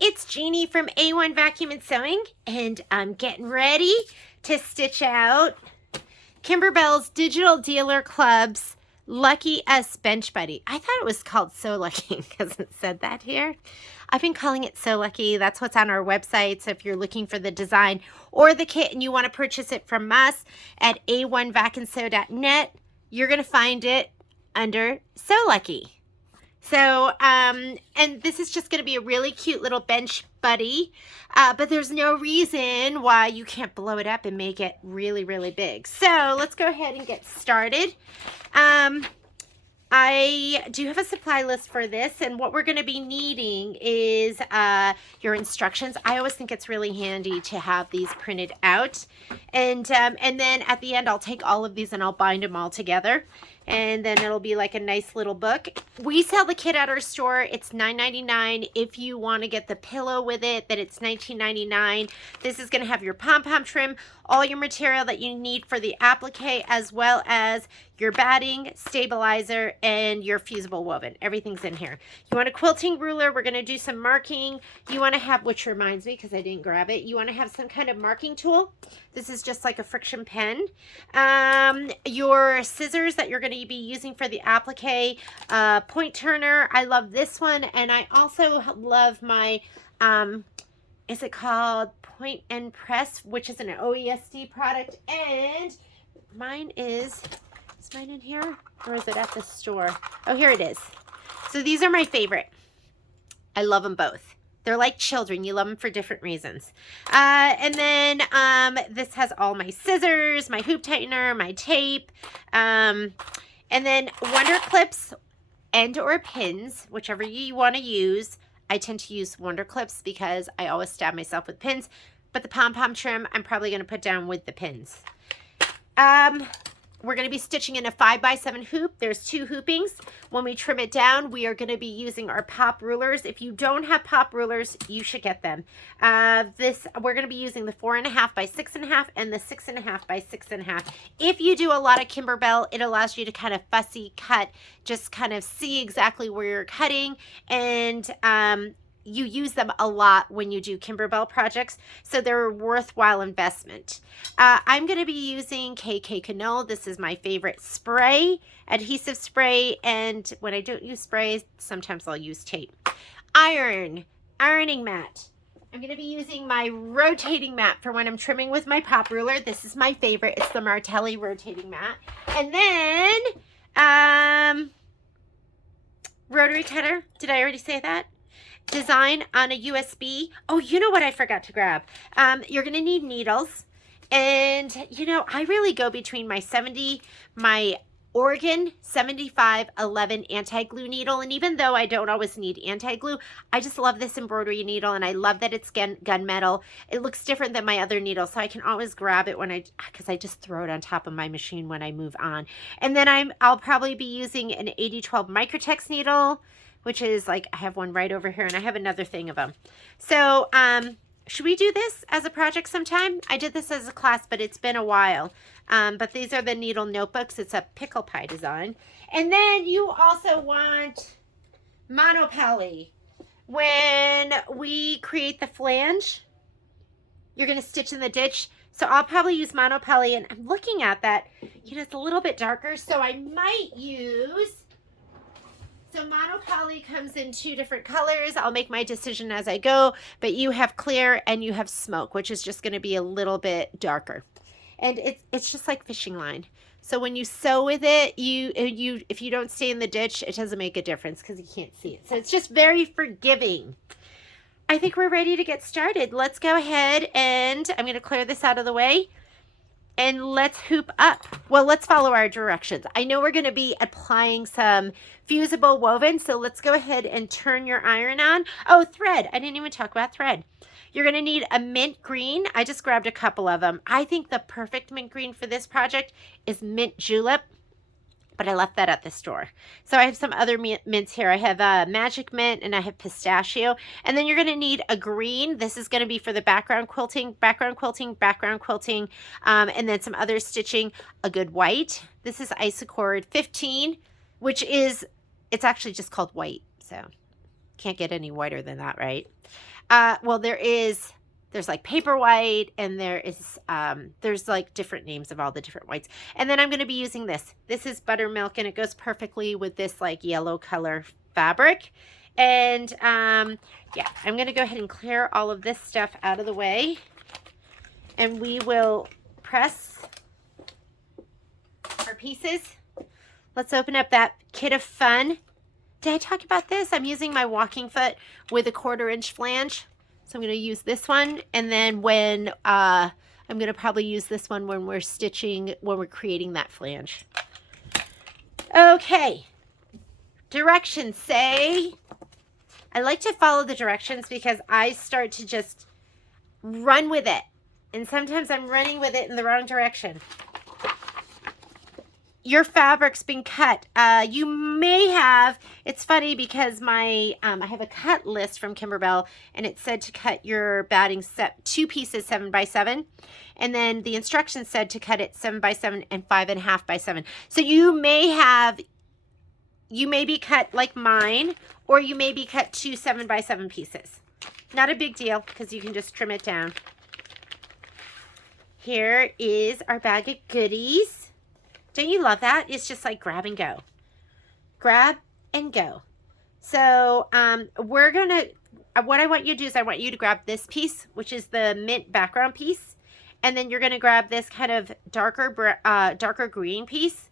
it's Jeannie from A1 Vacuum and Sewing, and I'm getting ready to stitch out Kimberbell's Digital Dealer Club's Lucky Us Bench Buddy. I thought it was called So Lucky because it said that here. I've been calling it So Lucky. That's what's on our website. So if you're looking for the design or the kit and you want to purchase it from us at a1vacandsew.net, you're going to find it under So Lucky. So, and this is just going to be a really cute little bench buddy, but there's no reason why you can't blow it up and make it really, really big. So let's go ahead and get started. I do have a supply list for this, and what we're going to be needing is your instructions. I always think it's really handy to have these printed out, and then at the end I'll take all of these and I'll bind them all together, and then it'll be like a nice little book. We sell the kit at our store. It's $9.99. If you want to get the pillow with it, then it's $19.99. This is going to have your pom-pom trim, all your material that you need for the applique, as well as your batting, stabilizer, and your fusible woven. Everything's in here. You want a quilting ruler. We're going to do some marking. You want to have, which reminds me because I didn't grab it, you want to have some kind of marking tool. This is just like a friction pen. Your scissors that you're going to be using for the applique, point turner. I love this one, and I also love my, is it called Point and Press, which is an OESD product, and mine is mine in here, or is it at the store? Oh, here it is. So these are my favorite. I love them both. They're like children. You love them for different reasons. And then this has all my scissors, my hoop tightener, my tape, and then Wonder Clips and or pins, whichever you want to use. I tend to use Wonder Clips because I always stab myself with pins, but the pom-pom trim I'm probably going to put down with the pins. We're going to be stitching in a 5x7 hoop. There's 2 hoopings. When we trim it down, we are going to be using our pop rulers. If you don't have pop rulers, you should get them. We're going to be using the 4.5 by 6.5 and the 6.5 by 6.5. If you do a lot of Kimberbell, it allows you to kind of fussy cut, just kind of see exactly where you're cutting, and you use them a lot when you do Kimberbell projects, so they're a worthwhile investment. I'm going to be using KK Knoll. This is my favorite spray, adhesive spray, and when I don't use sprays, sometimes I'll use tape. Ironing mat. I'm going to be using my rotating mat for when I'm trimming with my pop ruler. This is my favorite. It's the Martelli rotating mat. And then, rotary cutter. Did I already say that? Design on a USB. Oh, you know what I forgot to grab? You're going to need needles. And, you know, I really go between my Oregon 7511 anti-glue needle. And even though I don't always need anti-glue, I just love this embroidery needle. And I love that it's gunmetal. It looks different than my other needles. So I can always grab it because I just throw it on top of my machine when I move on. And then I'll probably be using an 8012 Microtex needle, which is like, I have one right over here, and I have another thing of them. So, should we do this as a project sometime? I did this as a class, but it's been a while. But these are the needle notebooks. It's a pickle pie design. And then you also want monopelly. When we create the flange, you're going to stitch in the ditch. So I'll probably use monopelly, and I'm looking at that. You know, it's a little bit darker, so I might use... So monopelly comes in 2 different colors. I'll make my decision as I go, but you have clear and you have smoke, which is just going to be a little bit darker. And it's just like fishing line. So when you sew with it, if you don't stay in the ditch, it doesn't make a difference because you can't see it. So it's just very forgiving. I think we're ready to get started. Let's go ahead, and I'm going to clear this out of the way. And let's hoop up. Well, let's follow our directions. I know we're going to be applying some fusible woven, so let's go ahead and turn your iron on. Oh, thread. I didn't even talk about thread. You're going to need a mint green. I just grabbed a couple of them. I think the perfect mint green for this project is mint julep, but I left that at the store. So I have some other mints here. I have magic mint, and I have pistachio. And then you're going to need a green. This is going to be for the background quilting, and then some other stitching. A good white. This is Isacord 15, which is, it's actually just called white. So Can't get any whiter than that, right? Well, there's like paper white, and there's like different names of all the different whites. And then I'm going to be using this. This is buttermilk, and it goes perfectly with this like yellow color fabric. And yeah, I'm going to go ahead and clear all of this stuff out of the way, and we will press our pieces. Let's open up that kit of fun. Did I talk about this? I'm using my walking foot with a 1/4 inch flange. So I'm going to use this one. And then when, I'm going to probably use this one when we're stitching, when we're creating that flange. Okay. Directions say, I like to follow the directions because I start to just run with it. And sometimes I'm running with it in the wrong direction. Your fabric's been cut. You may have, it's funny because I have a cut list from Kimberbell, and it said to cut your batting set 2 pieces 7 by 7. And then the instructions said to cut it 7 by 7 and 5.5 by 7. So you may be cut like mine, or you may be cut 2 7 by 7 pieces. Not a big deal because you can just trim it down. Here is our bag of goodies. Don't you love that? It's just like grab and go. Grab and go. So what I want you to do is I want you to grab this piece, which is the mint background piece. And then you're going to grab this kind of darker green piece.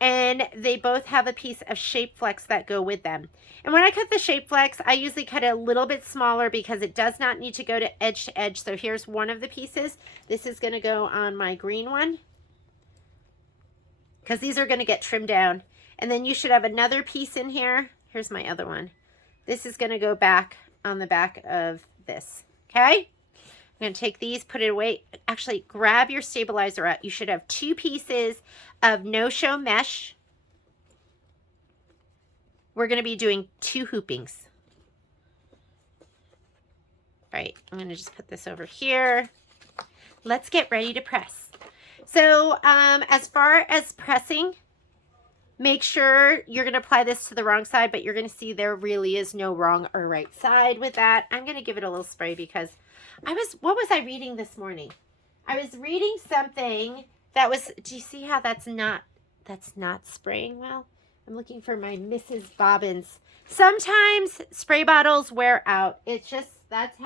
And they both have a piece of Shape Flex that go with them. And when I cut the Shape Flex, I usually cut it a little bit smaller because it does not need to go to edge. So here's one of the pieces. This is going to go on my green one, because these are going to get trimmed down. And then you should have another piece in here. Here's my other one. This is going to go back on the back of this. Okay? I'm going to take these, put it away. Actually, grab your stabilizer out. You should have 2 pieces of no-show mesh. We're going to be doing 2 hoopings. Right. I'm going to just put this over here. Let's get ready to press. So as far as pressing, make sure you're going to apply this to the wrong side, but you're going to see there really is no wrong or right side with that. I'm going to give it a little spray because what was I reading this morning? I was reading something that was, do you see how that's not spraying well? I'm looking for my Mrs. Bobbins. Sometimes spray bottles wear out. It's just, that's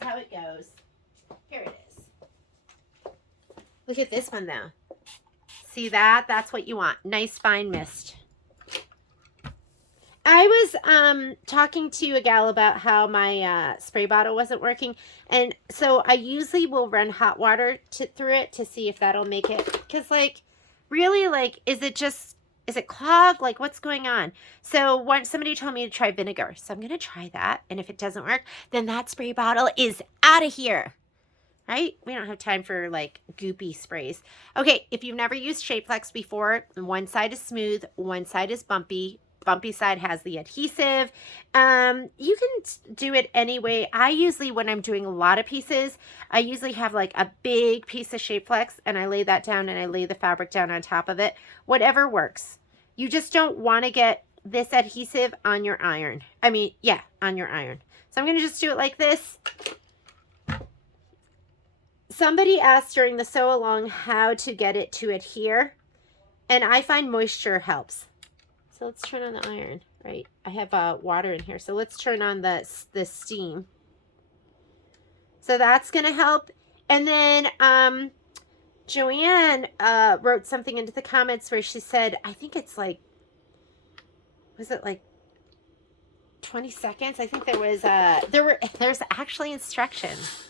how it goes. Here it is. Look at this one though. See that? That's what you want. Nice fine mist. I was talking to a gal about how my spray bottle wasn't working. And so I usually will run hot water through it to see if that'll make it. Because like, really, like, is it clogged? Like, what's going on? So once somebody told me to try vinegar. So I'm going to try that. And if it doesn't work, then that spray bottle is out of here. Right? We don't have time for like goopy sprays. Okay, if you've never used Shape Flex before, one side is smooth, one side is bumpy. Bumpy side has the adhesive. You can do it any way. I usually, when I'm doing a lot of pieces, I usually have like a big piece of Shape Flex and I lay that down and I lay the fabric down on top of it. Whatever works. You just don't want to get this adhesive on your iron. I mean, yeah, on your iron. So I'm going to just do it like this. Somebody asked during the sew along how to get it to adhere, and I find moisture helps. So let's turn on the iron, right? I have water in here, so let's turn on the steam. So that's going to help. And then Joanne wrote something into the comments where she said, I think it's like, was it like 20 seconds? I think there's actually instructions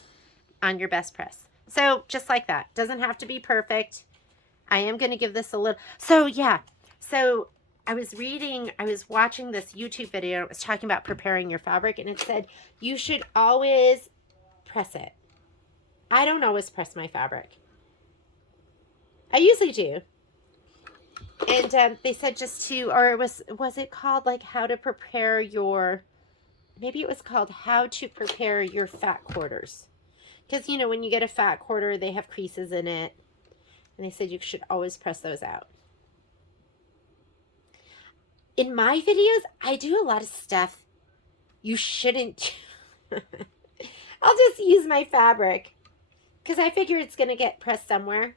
on your best press. So just like that. Doesn't have to be perfect. I am going to give this a little. So yeah. So I was watching this YouTube video. It was talking about preparing your fabric. And it said you should always press it. I don't always press my fabric. I usually do. And they said just to, or was it called like how to prepare your, maybe it was called how to prepare your fat quarters. Because, you know, when you get a fat quarter, they have creases in it. And they said you should always press those out. In my videos, I do a lot of stuff You shouldn't. I'll just use my fabric because I figure it's going to get pressed somewhere.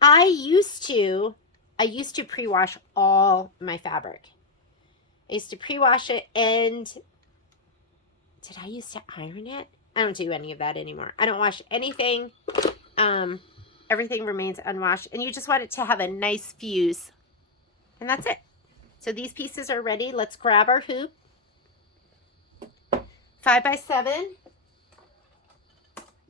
I used to pre-wash all my fabric. I used to pre-wash it, and did I used to iron it? I don't do any of that anymore. I don't wash anything. Everything remains unwashed, and you just want it to have a nice fuse, and that's it. So these pieces are ready. Let's grab our hoop. 5x7.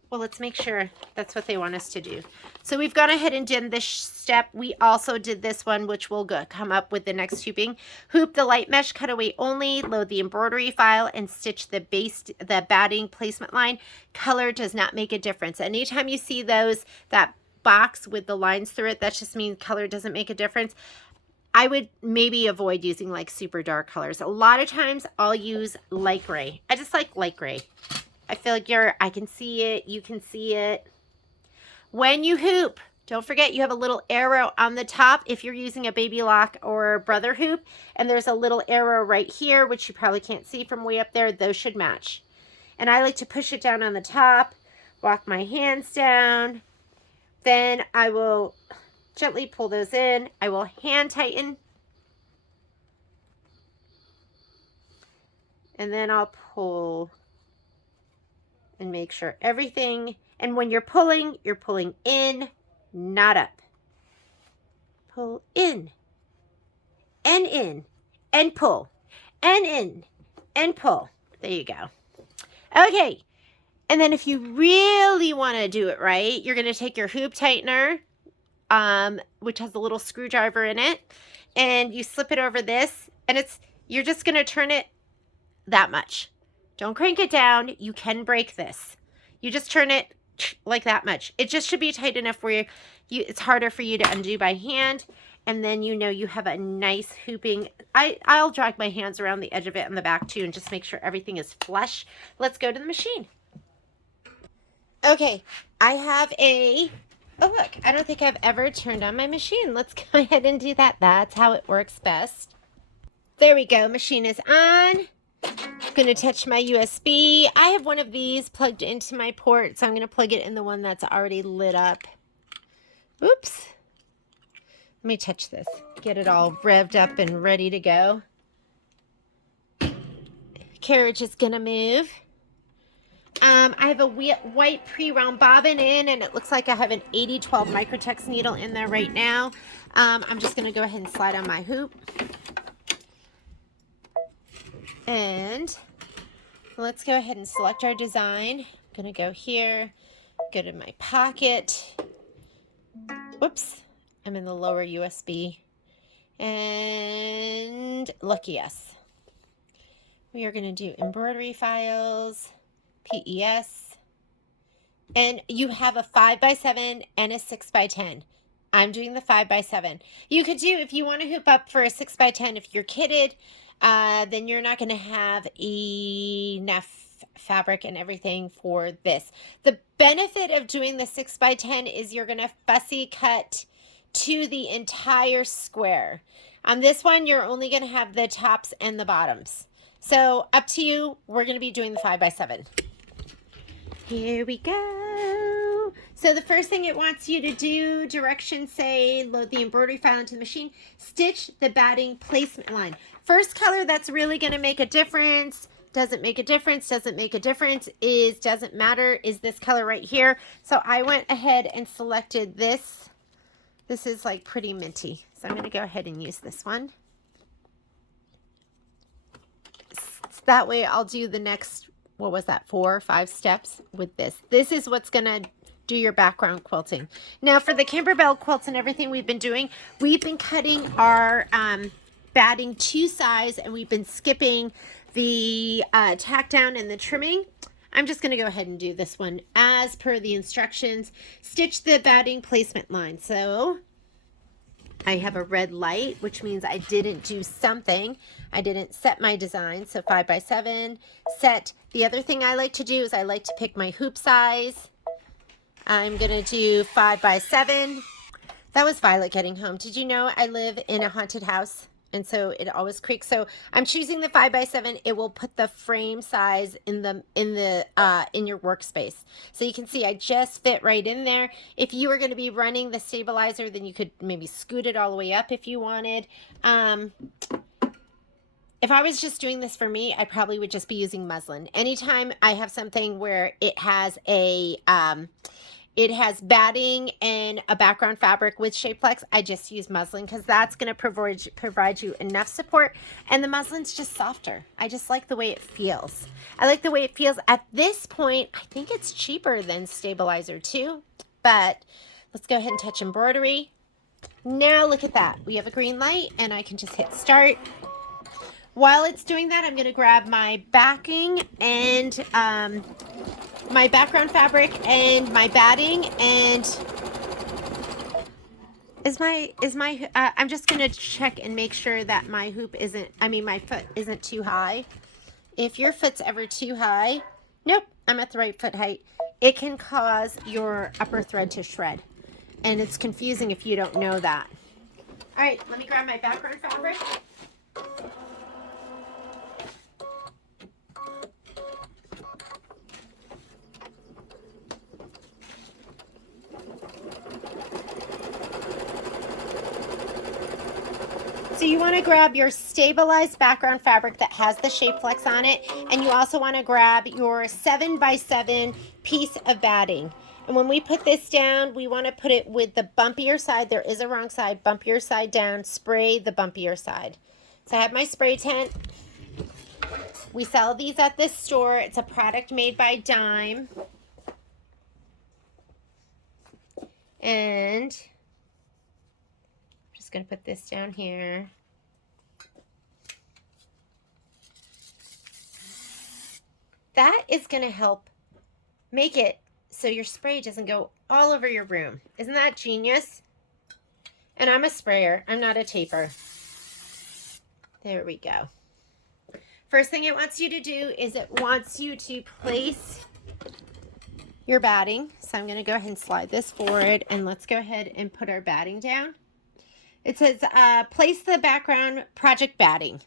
Well, let's make sure that's what they want us to do. So we've gone ahead and done this step. We also did this one, which will come up with the next hooping. Hoop the light mesh cutaway only, load the embroidery file, and stitch the batting placement line. Color does not make a difference. Anytime you see that box with the lines through it, that just means color doesn't make a difference. I would maybe avoid using like super dark colors. A lot of times I'll use light gray. I just like light gray. I feel like I can see it, you can see it. When you hoop, don't forget you have a little arrow on the top if you're using a baby lock or brother hoop, and there's a little arrow right here, which you probably can't see from way up there. Those should match. And I like to push it down on the top, walk my hands down. Then I will gently pull those in. I will hand tighten. And then I'll pull and make sure everything, and when you're pulling in, not up. Pull in, and pull, and in, and pull. There you go. Okay, and then if you really want to do it right, you're going to take your hoop tightener, which has a little screwdriver in it, and you slip it over this, and you're just going to turn it that much. Don't crank it down. You can break this. You just turn it like that much. It just should be tight enough where it's harder for you to undo by hand. And then you have a nice hooping. I'll drag my hands around the edge of it on the back too and just make sure everything is flush. Let's go to the machine. Okay, I have oh look, I don't think I've ever turned on my machine. Let's go ahead and do that. That's how it works best. There we go. Machine is on. I'm going to touch my USB. I have one of these plugged into my port, so I'm going to plug it in the one that's already lit up. Oops. Let me touch this. Get it all revved up and ready to go. Carriage is going to move. I have a white pre-round bobbin in, and it looks like I have an 8012 Microtex needle in there right now. I'm just going to go ahead and slide on my hoop. And let's go ahead and select our design. I'm going to go here, go to my pocket. Whoops, I'm in the lower USB. And lucky us. We are going to do embroidery files, PES. And you have a 5x7 and a 6x10. I'm doing the 5x7. You could do, if you want to hoop up for a 6x10, if you're kitted, then you're not going to have enough fabric and everything for this. The benefit of doing the 6x10 is you're going to fussy cut to the entire square. On this one, you're only going to have the tops and the bottoms. So up to you. We're going to be doing the 5x7. Here we go. So the first thing it wants you to do, directions say, load the embroidery file into the machine, stitch the batting placement line. First color that's really going to make a difference, doesn't make a difference, doesn't make a difference, doesn't matter, is this color right here. So I went ahead and selected this. This is like pretty minty. So I'm going to go ahead and use this one. So that way I'll do the next, what was that, 4 or 5 steps with this. This is what's going to do your background quilting. Now for the Kimberbell quilts and everything we've been doing, we've been cutting our batting to size, and we've been skipping the tack down and the trimming. I'm just going to go ahead and do this one as per the instructions. Stitch the batting placement line. So I have a red light, which means I didn't do something. I didn't set my design. So 5x7 set. The other thing I like to do is I like to pick my hoop size. I'm going to do 5x7. That was Violet getting home. Did you know I live in a haunted house? And so it always creaks. So I'm choosing the 5x7. It will put the frame size in your workspace. So you can see I just fit right in there. If you were going to be running the stabilizer, then you could maybe scoot it all the way up if you wanted. If I was just doing this for me, I probably would just be using muslin. Anytime I have something where it has batting and a background fabric with Shapeflex, I just use muslin because that's going to provide you enough support. And the muslin's just softer. I just like the way it feels. I like the way it feels. At this point, I think it's cheaper than Stabilizer too. But let's go ahead and touch embroidery. Now look at that. We have a green light and I can just hit start. While it's doing that, I'm going to grab my backing and my background fabric and my batting, and I'm just going to check and make sure that my my foot isn't too high. If your foot's ever too high, nope, I'm at the right foot height, it can cause your upper thread to shred. And it's confusing if you don't know that. All right, let me grab my background fabric. So you want to grab your stabilized background fabric that has the Shapeflex on it, and you also want to grab your 7x7 piece of batting. And when we put this down, we want to put it with the bumpier side. There is a wrong side. Bumpier side down. Spray the bumpier side. So I have my spray tent. We sell these at this store. It's a product made by Dime. And I'm just going to put this down here. That is going to help make it so your spray doesn't go all over your room. Isn't that genius? And I'm a sprayer. I'm not a taper. There we go. First thing it wants you to do is it wants you to place your batting. So I'm going to go ahead and slide this forward, and let's go ahead and put our batting down. It says place the background project batting.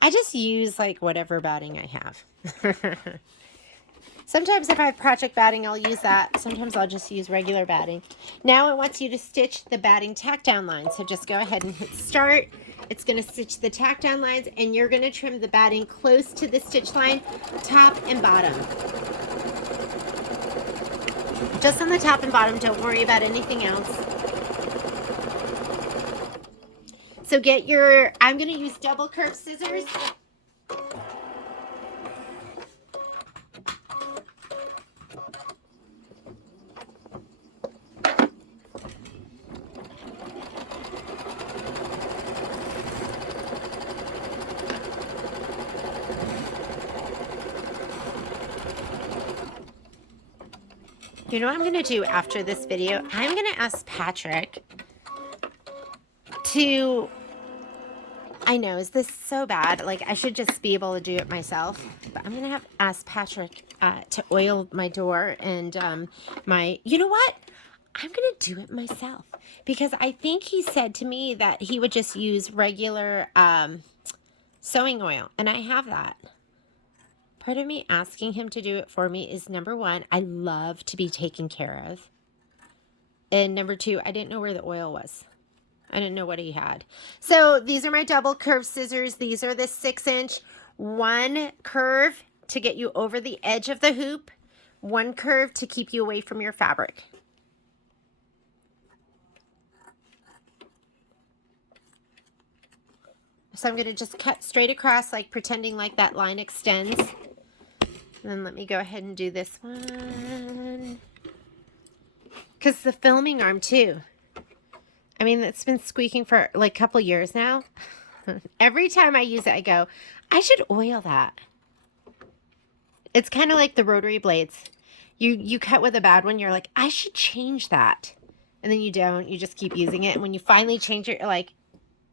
I just use like whatever batting I have. Sometimes if I have project batting, I'll use that. Sometimes I'll just use regular batting. Now it wants you to stitch the batting tack down line. So just go ahead and hit start. It's going to stitch the tack down lines, and you're going to trim the batting close to the stitch line, top and bottom. Just on the top and bottom, don't worry about anything else. So get your, I'm going to use double curved scissors. You know what I'm going to do after this video? I'm going to ask Patrick to, I know, is this so bad? Like, I should just be able to do it myself. But I'm going to ask Patrick to oil my door and you know what? I'm going to do it myself. Because I think he said to me that he would just use regular sewing oil. And I have that. Part of me asking him to do it for me is, number one, I love to be taken care of. And number two, I didn't know where the oil was. I didn't know what he had. So these are my double curved scissors. These are the 6-inch. One curve to get you over the edge of the hoop. One curve to keep you away from your fabric. So I'm going to just cut straight across, like pretending like that line extends. And then let me go ahead and do this one. Because the filming arm too. I mean, it's been squeaking for like a couple years now. Every time I use it, I go, I should oil that. It's kind of like the rotary blades. You cut with a bad one, you're like, I should change that. And then you don't. You just keep using it. And when you finally change it, you're like,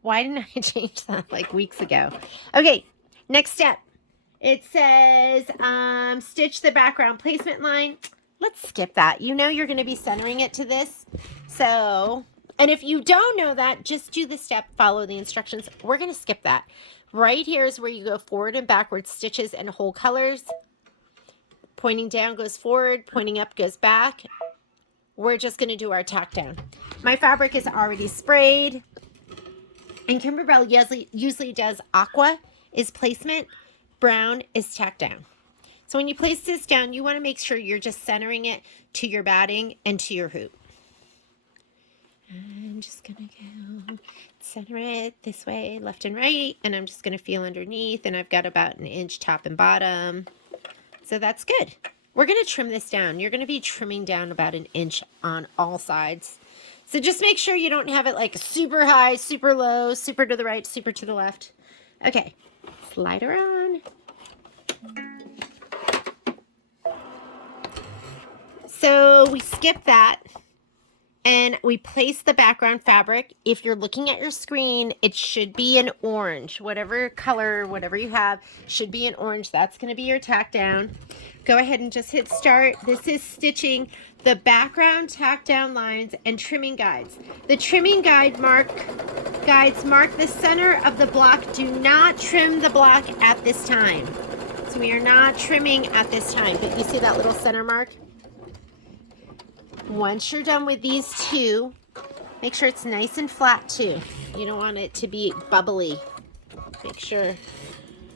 why didn't I change that like weeks ago? Okay, next step. It says stitch the background placement line. Let's skip that. You know you're going to be centering it to this. So And if you don't know that, just do the step, follow the instructions. We're going to skip that. Right here is where you go forward and backwards stitches and whole colors. Pointing down goes forward, pointing up goes back. We're just going to do our tack down. My fabric is already sprayed. And Kimberbell usually does aqua is placement, brown is tack down. So when you place this down, you want to make sure you're just centering it to your batting and to your hoop. I'm just going to go center it this way, left and right, and I'm just going to feel underneath, and I've got about an inch top and bottom. So that's good. We're going to trim this down. You're going to be trimming down about an inch on all sides. So just make sure you don't have it like super high, super low, super to the right, super to the left. Okay, slide her on. So we skip that. And we place the background fabric. If you're looking at your screen, it should be an orange. Whatever color, whatever you have, should be an orange. That's going to be your tack down. Go ahead and just hit start. This is stitching the background tack down lines and trimming guides. The trimming guides mark the center of the block. Do not trim the block at this time. So we are not trimming at this time. But you see that little center mark? Once you're done with these two, make sure it's nice and flat too. You don't want it to be bubbly. Make sure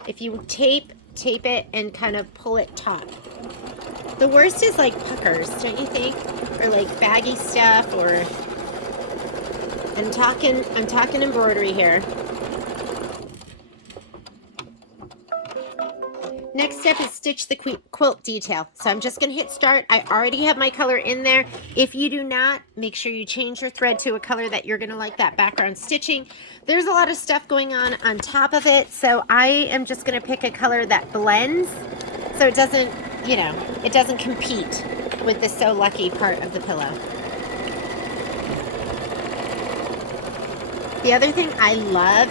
if you tape it and kind of pull it taut. The worst is like puckers, don't you think? Or like baggy stuff, or I'm talking embroidery here. Next step is stitch the quilt detail. So I'm just going to hit start. I already have my color in there. If you do not, make sure you change your thread to a color that you're going to like that background stitching. There's a lot of stuff going on top of it. So I am just going to pick a color that blends so it doesn't, you know, it doesn't compete with the So Lucky part of the pillow. The other thing I love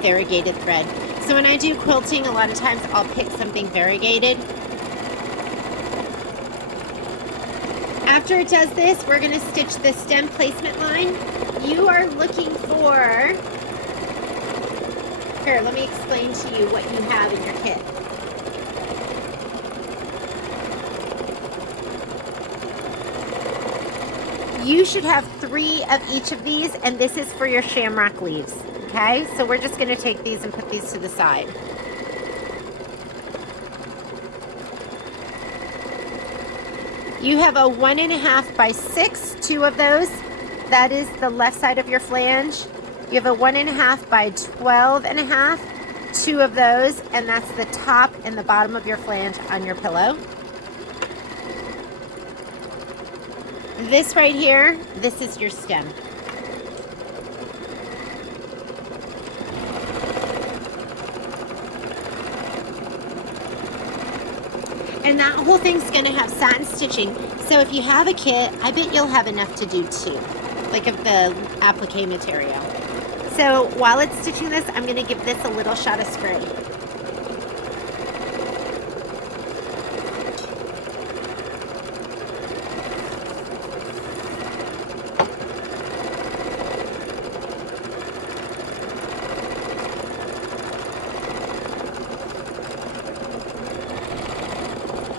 variegated thread. So when I do quilting, a lot of times I'll pick something variegated. After it does this, we're going to stitch the stem placement line. You are looking for, here, let me explain to you what you have in your kit. You should have 3 of each of these, and this is for your shamrock leaves. Okay, so we're just going to take these and put these to the side. You have a 1.5 by 6, 2 of those. That is the left side of your flange. You have a 1.5 by 12.5, 2 of those, and that's the top and the bottom of your flange on your pillow. This right here, this is your stem. And that whole thing's going to have satin stitching. So if you have a kit, I bet you'll have enough to do 2, like of the applique material. So while it's stitching this, I'm going to give this a little shot of spray.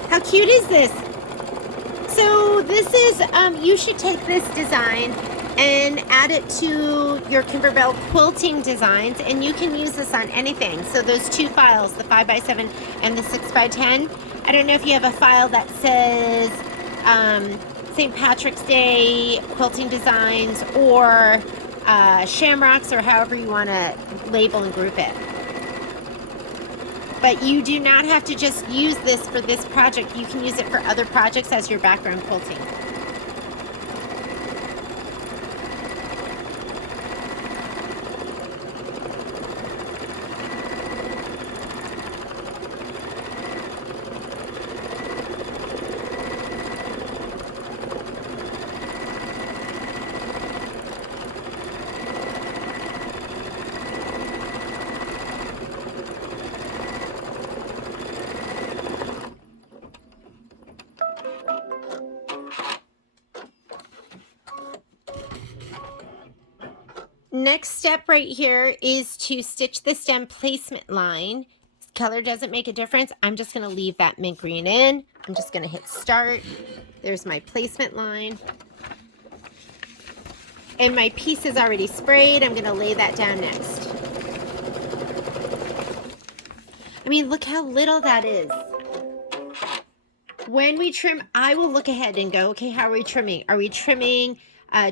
How cute is this? So this is, you should take this design and add it to your Kimberbell quilting designs, and you can use this on anything. So those 2 files, the 5x7 and the 6x10, I don't know if you have a file that says St. Patrick's Day quilting designs or shamrocks, or however you want to label and group it. But you do not have to just use this for this project. You can use it for other projects as your background quilting. Next step right here is to stitch the stem placement line. Color doesn't make a difference. I'm just going to leave that mint green in. I'm just going to hit start. There's my placement line. And my piece is already sprayed. I'm going to lay that down next. I mean, look how little that is. When we trim, I will look ahead and go, okay, how are we trimming? Are we trimming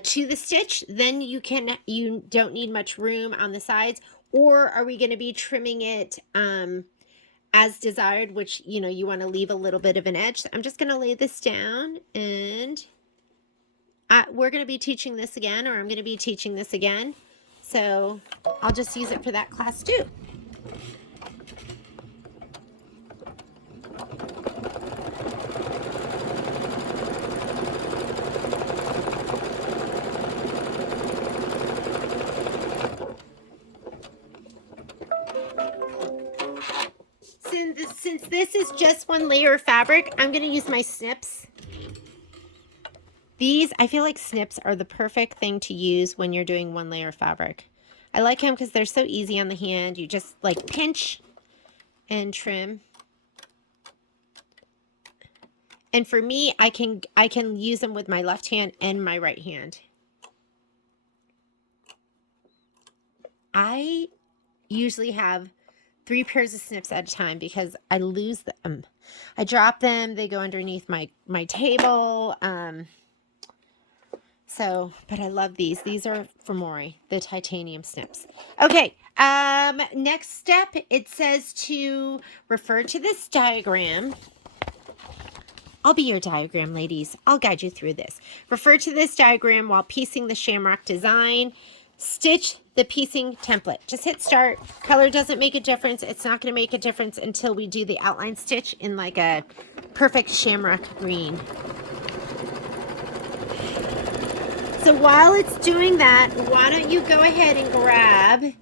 to the stitch? Then you don't need much room on the sides. Or are we going to be trimming it as desired, which, you know, you want to leave a little bit of an edge. I'm just going to lay this down, and we're going to be teaching this again, or I'm going to be teaching this again. So I'll just use it for that class too. Since this is just one layer of fabric, I'm going to use my snips. These, I feel like snips are the perfect thing to use when you're doing one layer of fabric. I like them because they're so easy on the hand. You just like pinch and trim. And for me, I can use them with my left hand and my right hand. I usually have 3 pairs of snips at a time because I lose them. I drop them, they go underneath my table. But I love these. These are from Mori, the titanium snips. Okay, next step, it says to refer to this diagram. I'll be your diagram, ladies. I'll guide you through this. Refer to this diagram while piecing the shamrock design. Stitch the piecing template. Just hit start. Color doesn't make a difference. It's not going to make a difference until we do the outline stitch in like a perfect shamrock green. So while it's doing that, why don't you go ahead and grab,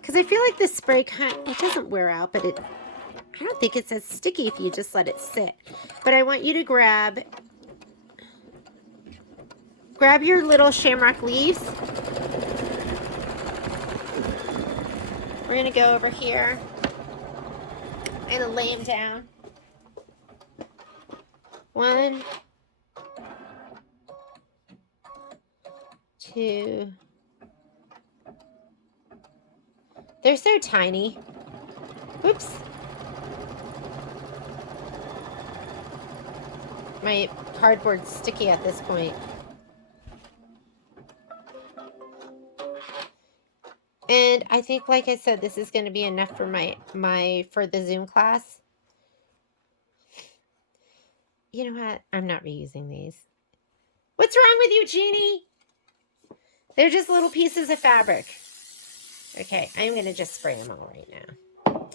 because I feel like this spray it doesn't wear out, but I don't think it's as sticky if you just let it sit. But I want you to grab your little shamrock leaves. We're going to go over here and lay them down. 1, 2. They're so tiny. Oops. My cardboard's sticky at this point. And I think, like I said, this is going to be enough for for the Zoom class. You know what? I'm not reusing these. What's wrong with you, Jeannie? They're just little pieces of fabric. Okay, I'm going to just spray them all right now.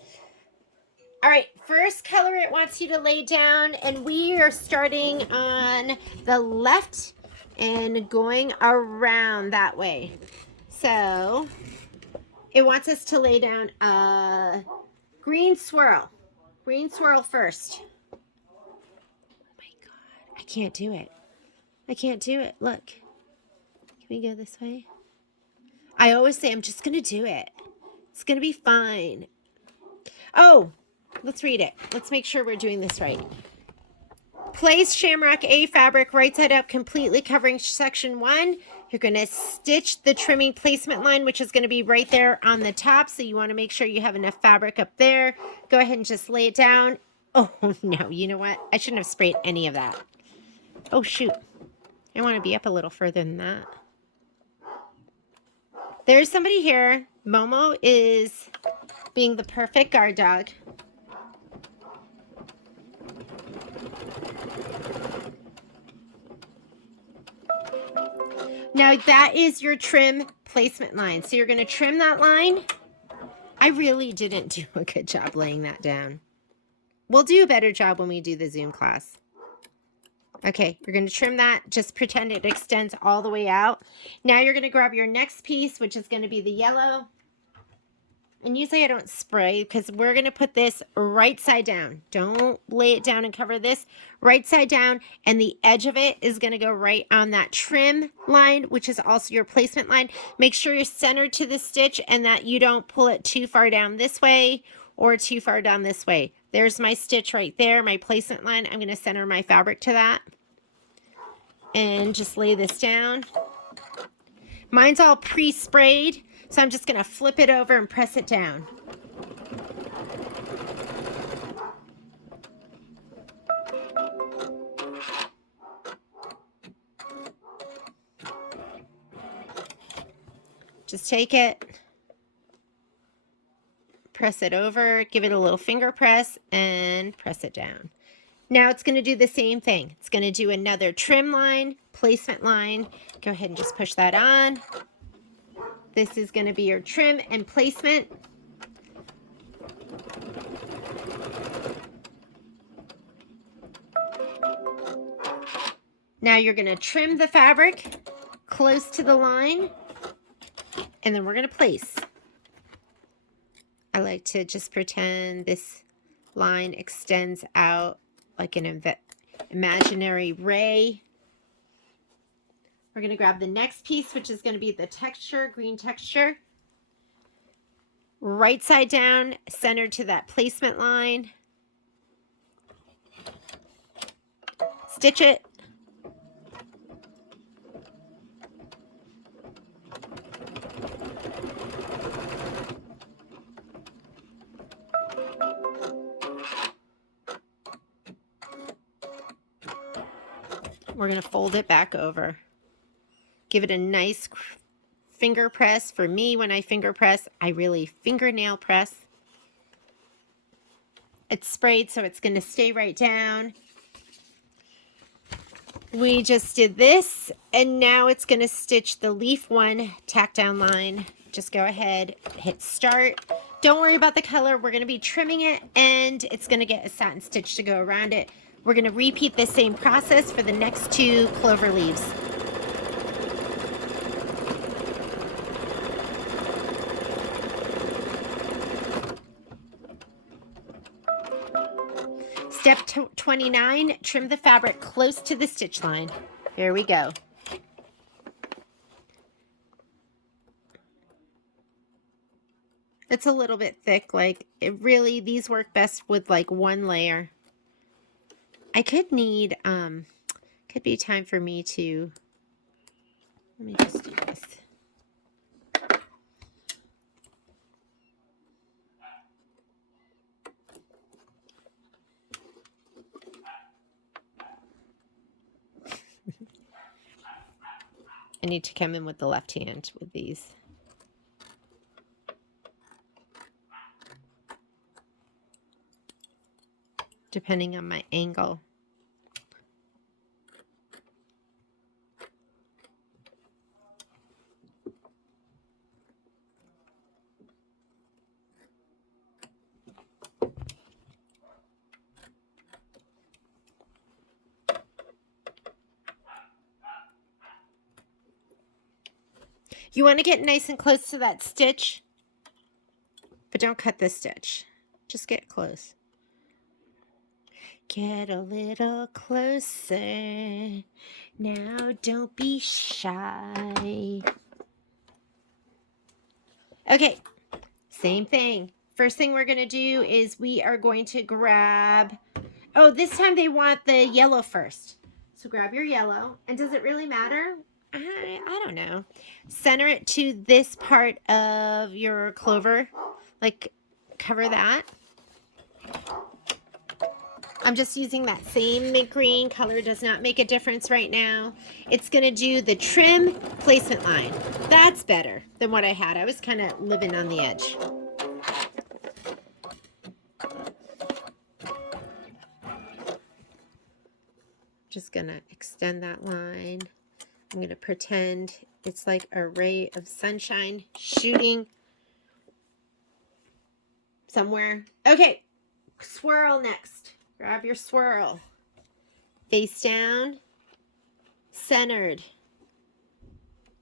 All right, first color it wants you to lay down, and we are starting on the left and going around that way. So it wants us to lay down a green swirl. Green swirl first. Oh my God, I can't do it. I can't do it. Look. Can we go this way? I always say I'm just going to do it. It's going to be fine. Oh, let's read it. Let's make sure we're doing this right. Place shamrock A fabric right side up, completely covering section 1. You're going to stitch the trimming placement line, which is going to be right there on the top. So you want to make sure you have enough fabric up there. Go ahead and just lay it down. Oh, no. You know what? I shouldn't have sprayed any of that. Oh, shoot. I want to be up a little further than that. There's somebody here. Momo is being the perfect guard dog. Now that is your trim placement line. So you're going to trim that line. I really didn't do a good job laying that down. We'll do a better job when we do the Zoom class. Okay, you're going to trim that. Just pretend it extends all the way out. Now you're going to grab your next piece, which is going to be the yellow. And usually I don't spray because we're going to put this right side down. Don't lay it down and cover this. Right side down, and the edge of it is going to go right on that trim line, which is also your placement line. Make sure you're centered to the stitch and that you don't pull it too far down this way or too far down this way. There's my stitch right there, my placement line. I'm going to center my fabric to that and just lay this down. Mine's all pre-sprayed, so I'm just going to flip it over and press it down. Just take it, press it over, give it a little finger press, and press it down. Now it's going to do the same thing. It's going to do another trim line, placement line. Go ahead and just push that on. This is going to be your trim and placement. Now you're going to trim the fabric close to the line, and then we're going to place. I like to just pretend this line extends out like an imaginary ray. We're going to grab the next piece, which is going to be the texture, green texture. Right side down, centered to that placement line. Stitch it. We're going to fold it back over. Give it a nice finger press. For me, when I finger press, I really fingernail press. It's sprayed, so it's going to stay right down. We just did this, and now it's going to stitch the leaf one tack down line. Just go ahead, hit start. Don't worry about the color. We're going to be trimming it, and it's going to get a satin stitch to go around it. We're going to repeat the same process for the next 2 clover leaves. Step 29, trim the fabric close to the stitch line. Here we go. It's a little bit thick, like it really, these work best with like 1 layer. I could need, could be time for me to, let me just do this. I need to come in with the left hand with these. Depending on my angle. You want to get nice and close to that stitch, but don't cut this stitch. Just get close. Get a little closer. Now don't be shy. Okay, same thing. First thing we're going to do is we are going to grab, oh, this time they want the yellow first. So grab your yellow. And does it really matter? I don't know. Center it to this part of your clover. Like, cover that. I'm just using that same mint green. Color does not make a difference right now. It's going to do the trim placement line. That's better than what I had. I was kind of living on the edge. Just going to extend that line. I'm going to pretend it's like a ray of sunshine shooting somewhere. Okay, swirl next. Grab your swirl. Face down, centered.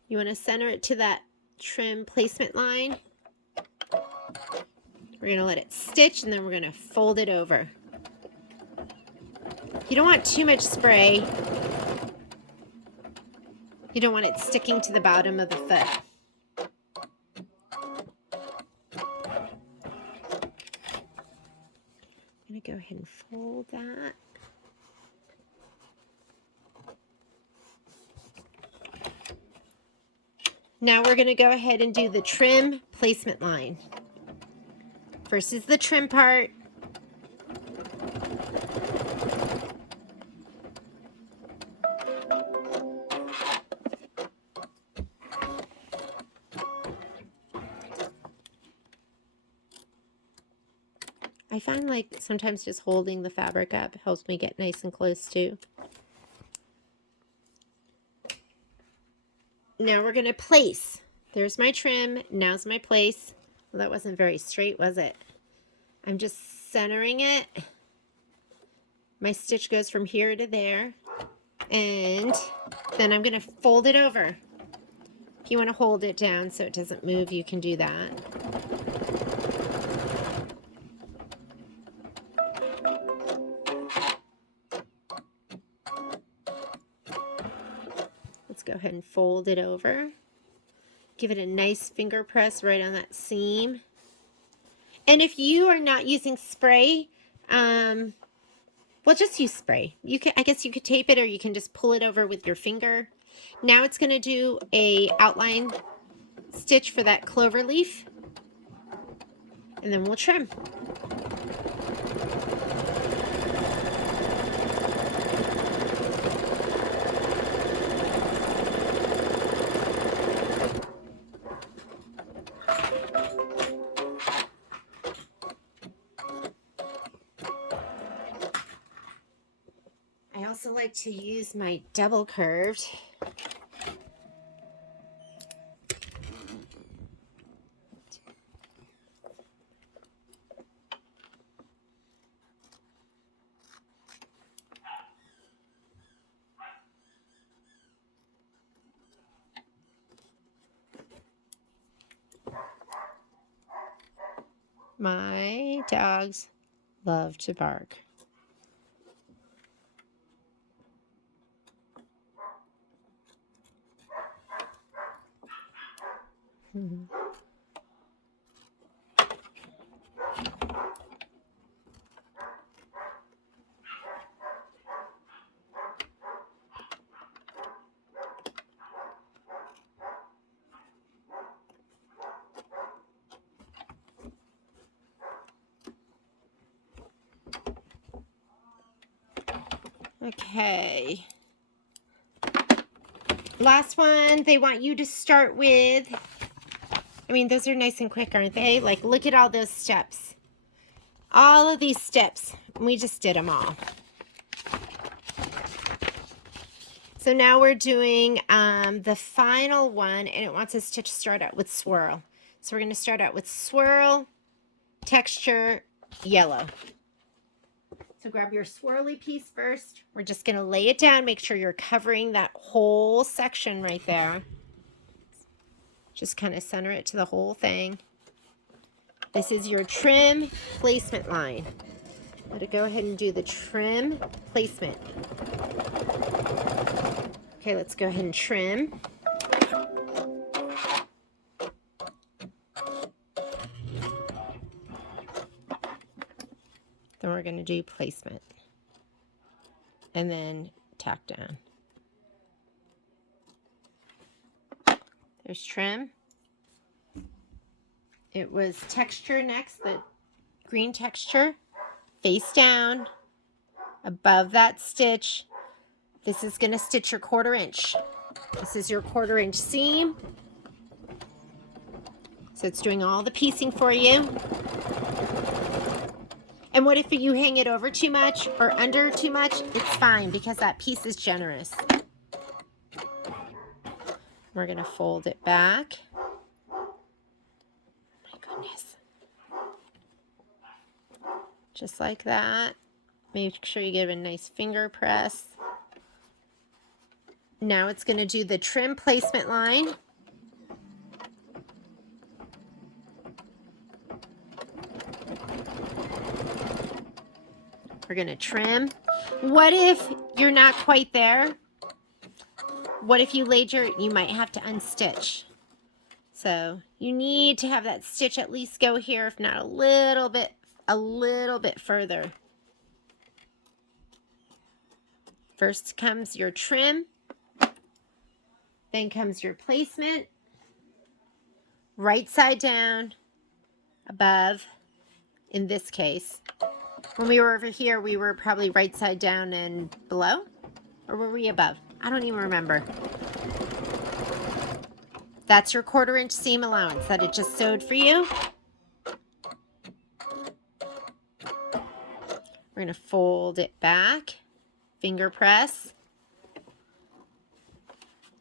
You want to center it to that trim placement line. We're going to let it stitch, and then we're going to fold it over. You don't want too much spray. You don't want it sticking to the bottom of the foot. I'm going to go ahead and fold that. Now we're going to go ahead and do the trim placement line. First is the trim part. I find like sometimes just holding the fabric up helps me get nice and close too. Now we're going to place. There's my trim. Now's my place. Well, that wasn't very straight, was it? I'm just centering it. My stitch goes from here to there. And then I'm going to fold it over. If you want to hold it down so it doesn't move, you can do that. Let's go ahead and fold it over. Give it a nice finger press right on that seam. And if you are not using spray, well, just use spray. You can, I guess you could tape it, or you can just pull it over with your finger. Now it's going to do a outline stitch for that clover leaf, and then we'll trim. I also like to use my double curved. My dogs love to bark. Okay. Last one, they want you to start with, I mean, those are nice and quick, aren't they? Like, look at all those steps. All of these steps. We just did them all. So now we're doing the final one, and it wants us to start out with swirl. So we're going to start out with swirl, texture, yellow. So grab your swirly piece first. We're just going to lay it down. Make sure you're covering that whole section right there. Just kind of center it to the whole thing. This is your trim placement line. I'm going to go ahead and do the trim placement. Okay, let's go ahead and trim. Then we're going to do placement. And then tack down. There's trim. It was texture next, the green texture. Face down, above that stitch. This is going to stitch your 1/4 inch. This is your 1/4 inch seam. So it's doing all the piecing for you. And what if you hang it over too much or under too much? It's fine because that piece is generous. We're going to fold it back. My goodness. Just like that. Make sure you give it a nice finger press. Now it's going to do the trim placement line. We're going to trim. What if you're not quite there? What if you you might have to unstitch. So you need to have that stitch at least go here, if not a little bit further. First comes your trim, then comes your placement, right side down, above, in this case. When we were over here, we were probably right side down and below, or were we above? I don't even remember. That's your 1/4 inch seam allowance that it just sewed for you. We're going to fold it back, finger press,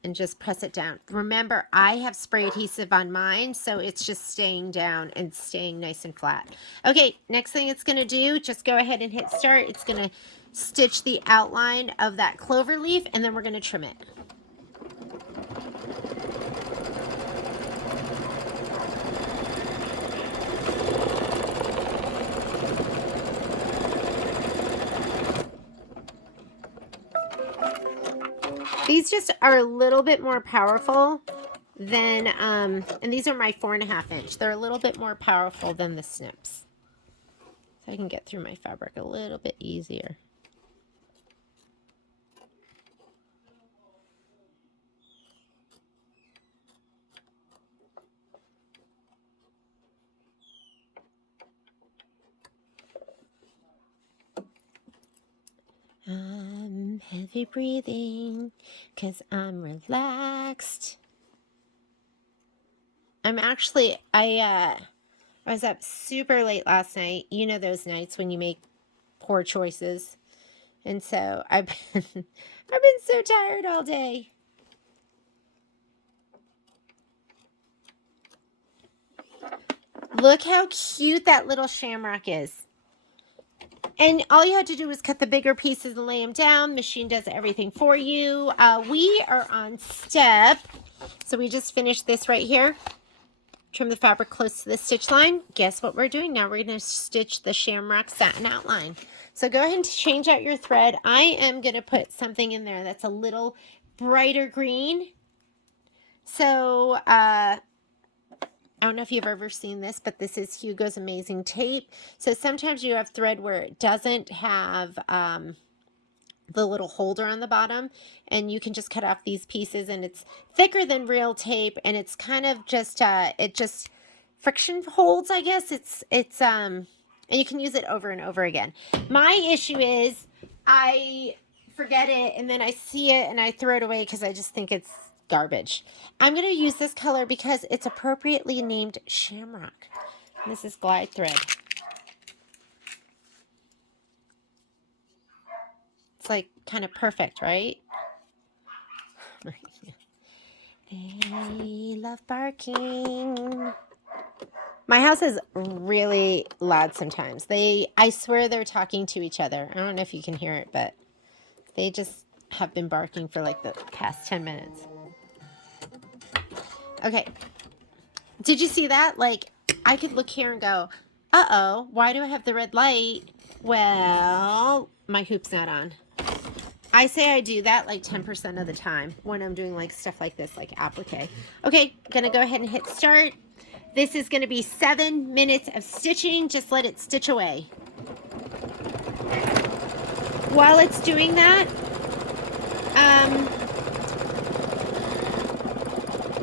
and just press it down. Remember, I have spray adhesive on mine, so it's just staying down and staying nice and flat. Okay, next thing it's going to do, just go ahead and hit start. It's going to stitch the outline of that clover leaf, and then we're going to trim it. These just are a little bit more powerful than, and these are my 4.5 inch. They're a little bit more powerful than the snips. So I can get through my fabric a little bit easier. I'm heavy breathing because I'm relaxed. I was up super late last night. You know those nights when you make poor choices. And so I've been, I've been so tired all day. Look how cute that little shamrock is. And all you had to do was cut the bigger pieces and lay them down. Machine does everything for you. We are on step. So we just finished this right here. Trim the fabric close to the stitch line. Guess what we're doing now? We're going to stitch the shamrock satin outline. So go ahead and change out your thread. I am going to put something in there that's a little brighter green. So, I don't know if you've ever seen this, but this is Hugo's Amazing Tape. So sometimes you have thread where it doesn't have the little holder on the bottom, and you can just cut off these pieces, and it's thicker than real tape, and it's kind of just, it just friction holds, I guess. And you can use it over and over again. My issue is I forget it, and then I see it, and I throw it away because I just think it's garbage. I'm going to use this color because it's appropriately named Shamrock. This is Glide Thread. It's like kind of perfect, right? They love barking. My house is really loud sometimes. I swear they're talking to each other. I don't know if you can hear it, but they just have been barking for like the past 10 minutes. Okay. Did you see that? Like, I could look here and go, uh-oh, why do I have the red light? Well, my hoop's not on. I say I do that like 10% of the time when I'm doing like stuff like this, like applique. Okay, gonna go ahead and hit start. This is gonna be 7 minutes of stitching. Just let it stitch away. While it's doing that,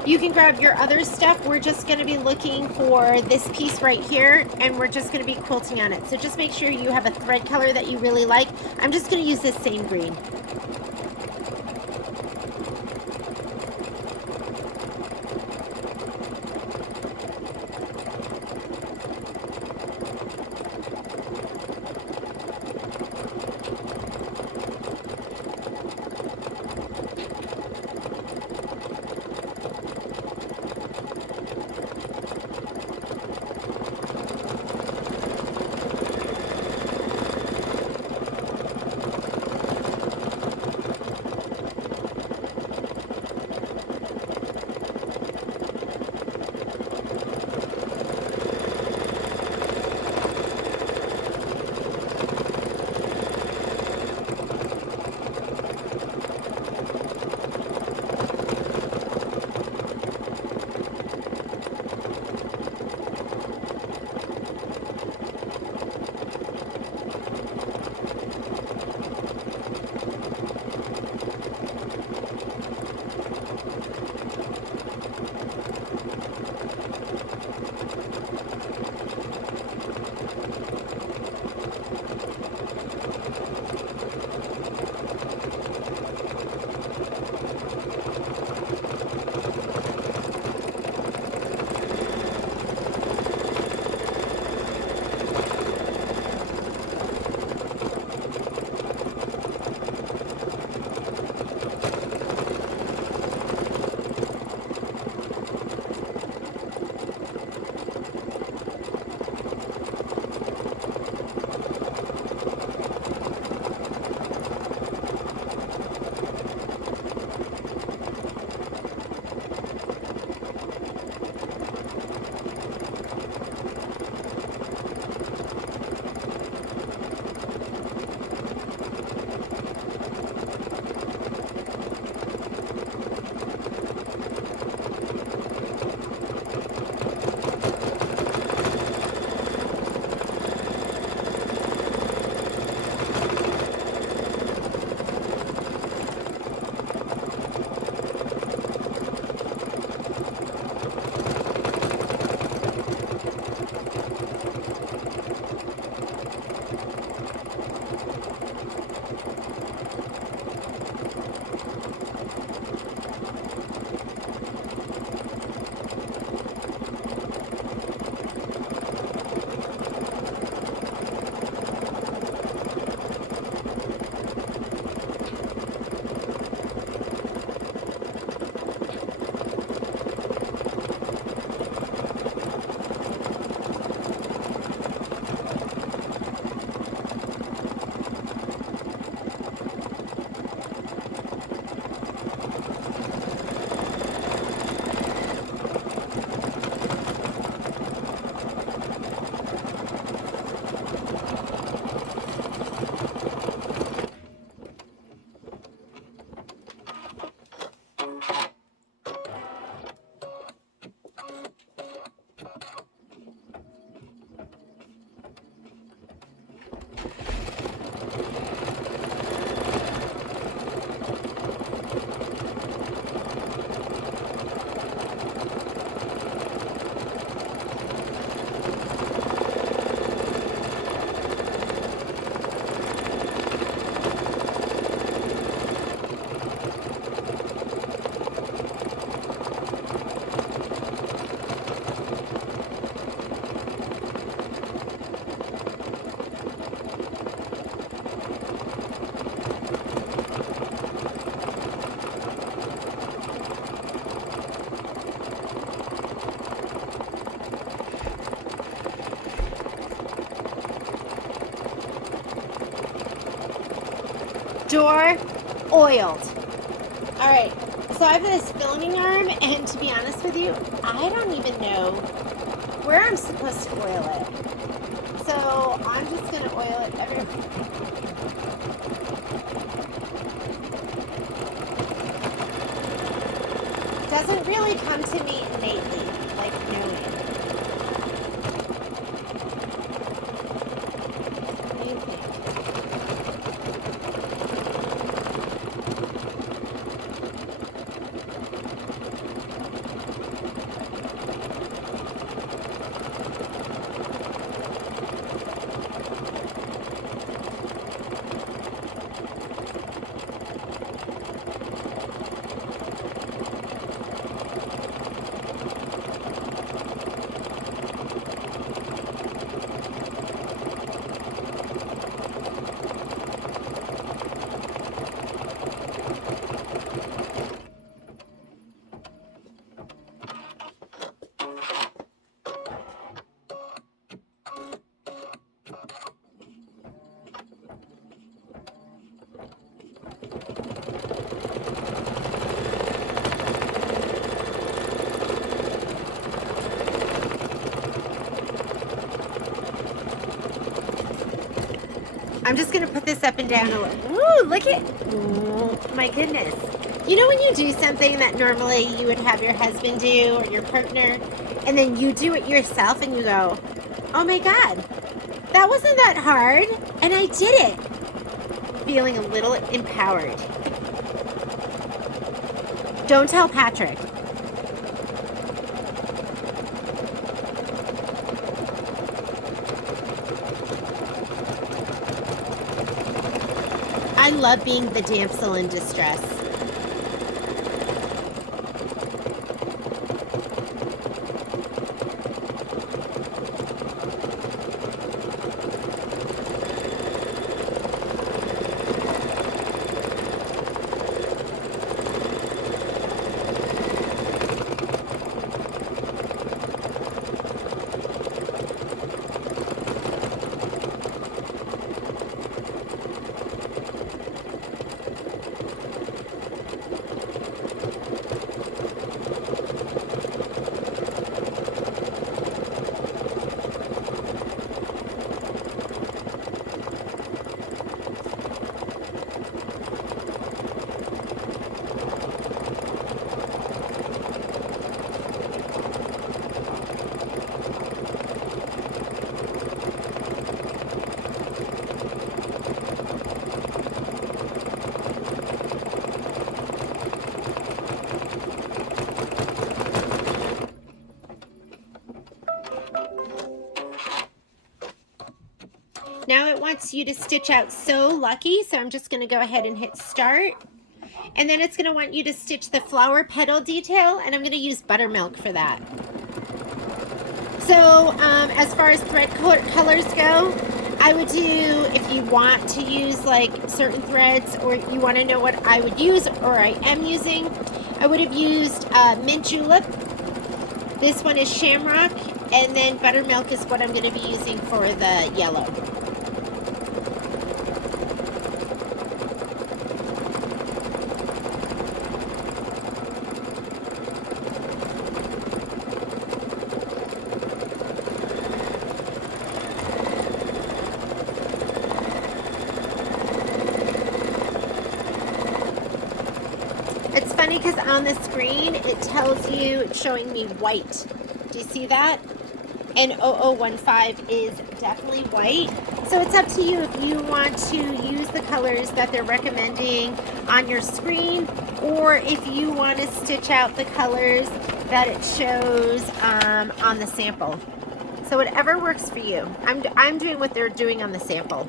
you can grab your other stuff. We're just going to be looking for this piece right here, and we're just going to be quilting on it. So just make sure you have a thread color that you really like. I'm just going to use this same green. door oiled. All right, so I have this filming arm, and to be honest with you, I don't even know where I'm supposed to oil it. So I'm just gonna oil it everywhere. Doesn't really come to me innately, like knowing. What do you think? I'm just gonna put this up and down a little. Ooh, look at, oh my goodness. You know when you do something that normally you would have your husband do or your partner, and then you do it yourself and you go, oh my God, that wasn't that hard, and I did it. Feeling a little empowered. Don't tell Patrick. I love being the damsel in distress. Now it wants you to stitch out So Lucky, so I'm just going to go ahead and hit start. And then it's going to want you to stitch the flower petal detail, and I'm going to use buttermilk for that. So as far as thread colors go, I would do, if you want to use like certain threads, or you want to know what I would use or I am using, I would have used mint julep. This one is shamrock, and then buttermilk is what I'm going to be using for the yellow. It's funny because on the screen it tells you, it's showing me white. Do you see that? And 0015 is definitely white. So it's up to you if you want to use the colors that they're recommending on your screen, or if you want to stitch out the colors that it shows on the sample. So whatever works for you. I'm doing what they're doing on the sample.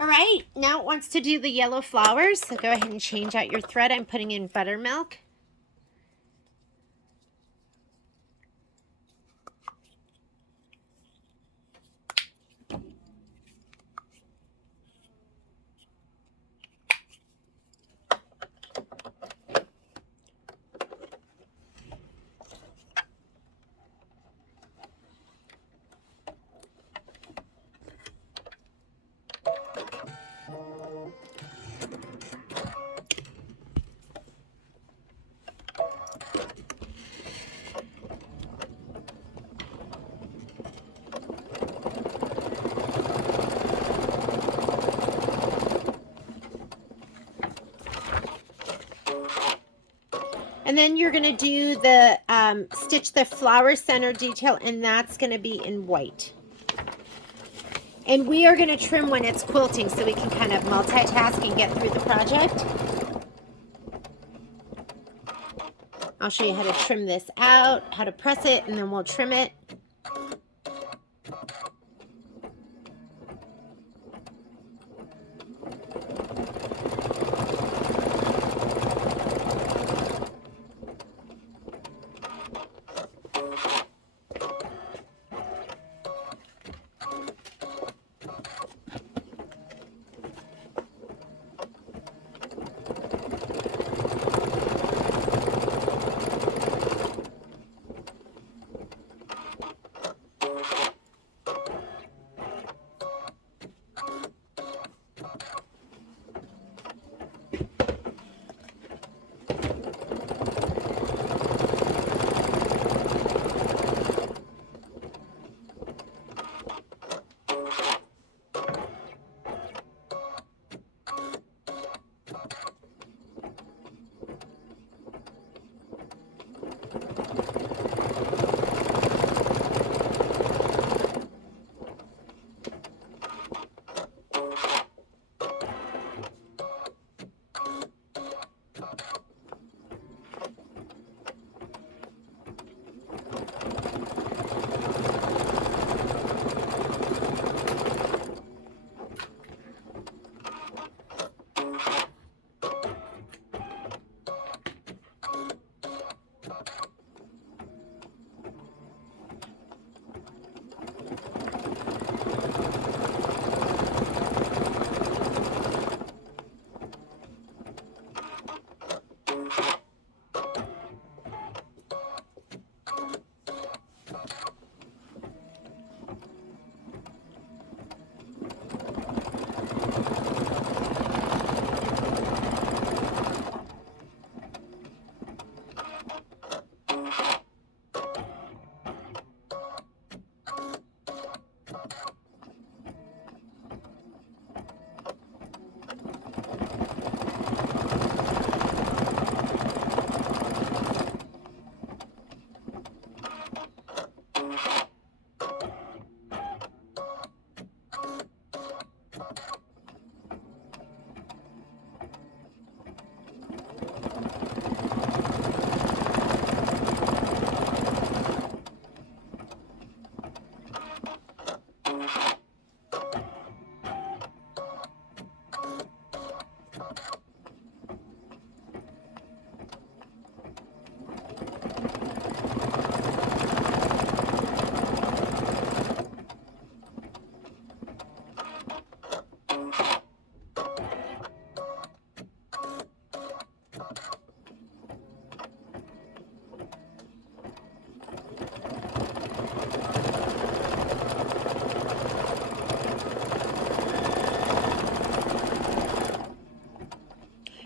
All right, now it wants to do the yellow flowers, so go ahead and change out your thread. I'm putting in buttermilk. And then you're going to do the stitch the flower center detail, and that's going to be in white. And we are going to trim when it's quilting so we can kind of multitask and get through the project. I'll show you how to trim this out, how to press it, and then we'll trim it.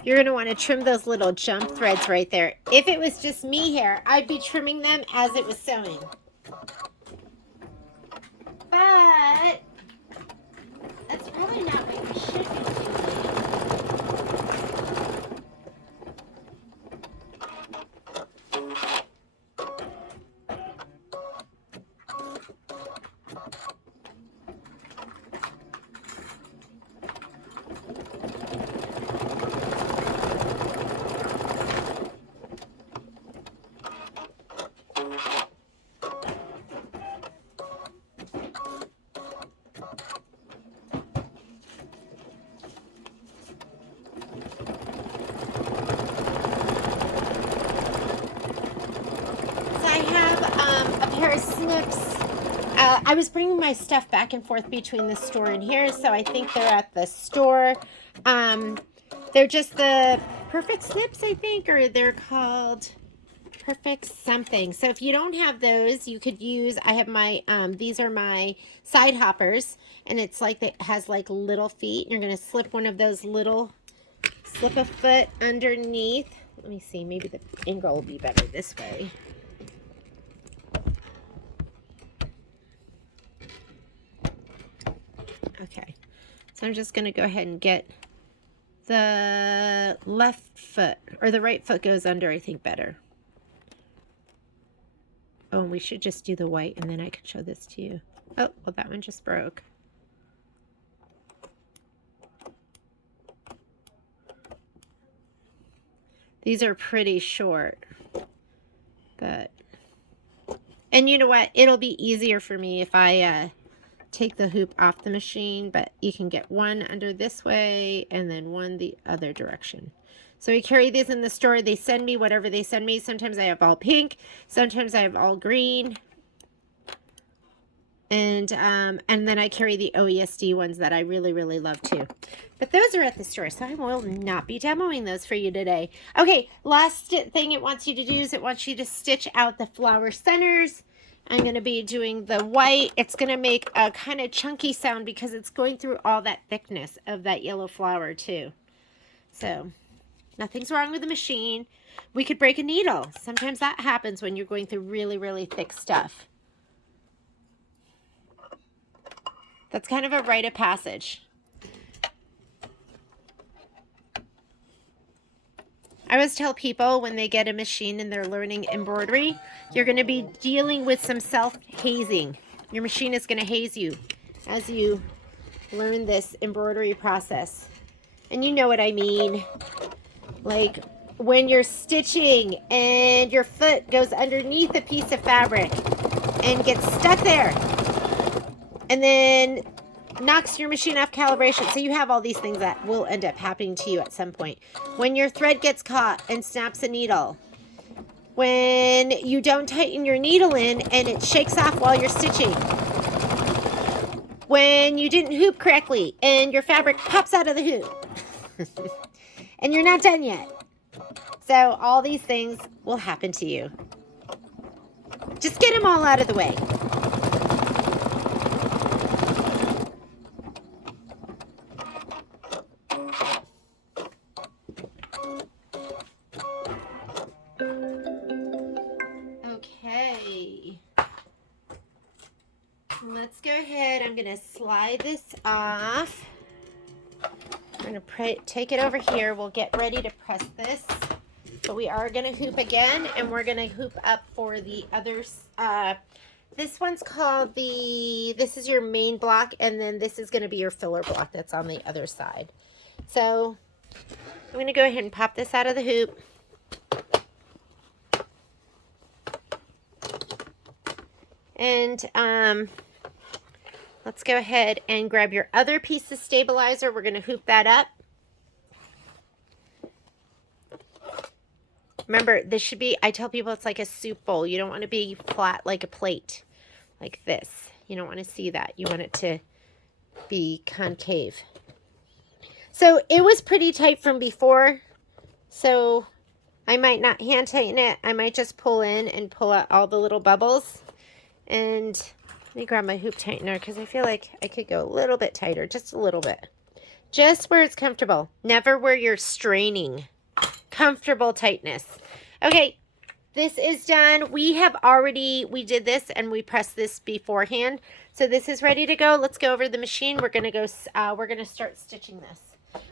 You're going to want to trim those little jump threads right there. If it was just me here, I'd be trimming them as it was sewing. But that's probably not what you should be doing. more snips. I was bringing my stuff back and forth between the store and here, so I think they're at the store. They're just the Perfect Snips, I think, or they're called Perfect something. So if you don't have those, you could use, I have my, these are my side hoppers, and it's like, it has like little feet. You're going to slip one of those little, slip a foot underneath. Let me see, maybe the angle will be better this way. Okay, so I'm just going to go ahead and get the left foot, or the right foot goes under, I think, better. Oh, and we should just do the white, and then I can show this to you. Oh, well, that one just broke. These are pretty short, but, and you know what? It'll be easier for me if I take the hoop off the machine, but you can get one under this way and then one the other direction. So we carry these in the store. They send me whatever they send me. Sometimes I have all pink, sometimes I have all green. And then I carry the OESD ones that I really, really love too. But those are at the store, so I will not be demoing those for you today. Okay, last thing it wants you to do is it wants you to stitch out the flower centers. I'm going to be doing the white. It's going to make a kind of chunky sound because it's going through all that thickness of that yellow flower too. So nothing's wrong with the machine. We could break a needle. Sometimes that happens when you're going through really, really thick stuff. That's kind of a rite of passage. I always tell people when they get a machine and they're learning embroidery, you're going to be dealing with some self-hazing. Your machine is going to haze you as you learn this embroidery process. And you know what I mean. Like when you're stitching and your foot goes underneath a piece of fabric and gets stuck there and then knocks your machine off calibration. So you have all these things that will end up happening to you at some point. When your thread gets caught and snaps a needle. When you don't tighten your needle in and it shakes off while you're stitching. When you didn't hoop correctly and your fabric pops out of the hoop. And you're not done yet. So all these things will happen to you. Just get them all out of the way. Okay, let's go ahead. I'm going to slide this off. I'm going to take it over here. We'll get ready to press this. But we are going to hoop again, and we're going to hoop up for the others. This one's called this is your main block, and then this is going to be your filler block that's on the other side. So I'm going to go ahead and pop this out of the hoop. And let's go ahead and grab your other piece of stabilizer. We're going to hoop that up. Remember, this should be, I tell people it's like a soup bowl. You don't want to be flat like a plate, like this. You don't want to see that. You want it to be concave. So it was pretty tight from before. So I might not hand tighten it. I might just pull in and pull out all the little bubbles. And let me grab my hoop tightener because I feel like I could go a little bit tighter, just a little bit. Just where it's comfortable, never where you're straining. Comfortable tightness. Okay, this is done. We did this and we pressed this beforehand. So this is ready to go. Let's go over to the machine. We're going to start stitching this.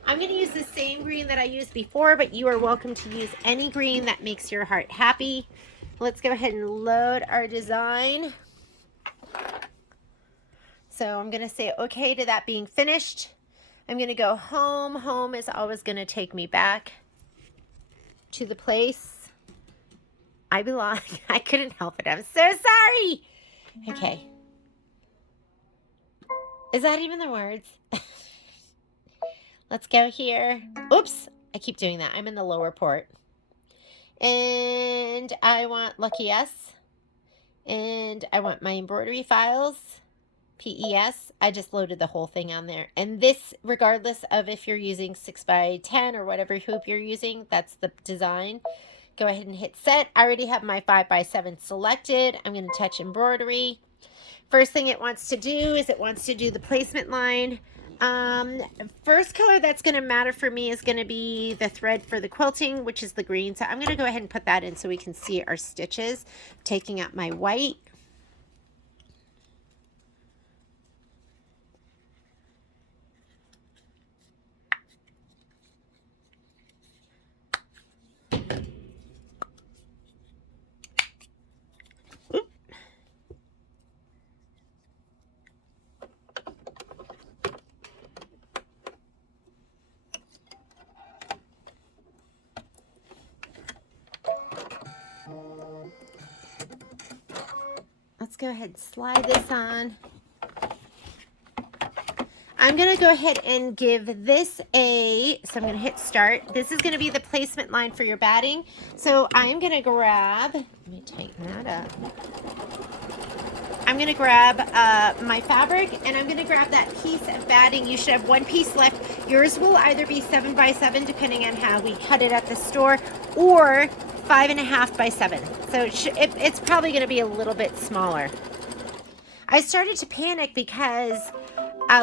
I'm going to use the same green that I used before, but you are welcome to use any green that makes your heart happy. Let's go ahead and load our design. So I'm going to say okay to that being finished. I'm going to go home. Home is always going to take me back to the place I belong. I couldn't help it. I'm so sorry. Okay. Is that even the words? Let's go here. Oops. I keep doing that. I'm in the lower port. And I want Lucky Us. And I want my embroidery files, PES. I just loaded the whole thing on there. And this, regardless of if you're using 6x10 or whatever hoop you're using, that's the design. Go ahead and hit set. I already have my 5x7 selected. I'm going to touch embroidery. First thing it wants to do is it wants to do the placement line. First color that's going to matter for me is going to be the thread for the quilting, which is the green. So I'm going to go ahead and put that in so we can see our stitches. Taking out my white. Let's go ahead and slide this on. I'm going to go ahead and give this so I'm going to hit start. This is going to be the placement line for your batting. So I'm going to grab, let me tighten that up. I'm going to grab my fabric, and I'm going to grab that piece of batting. You should have one piece left. Yours will either be 7x7, depending on how we cut it at the store, or 5.5x7. So it's probably going to be a little bit smaller. I started to panic because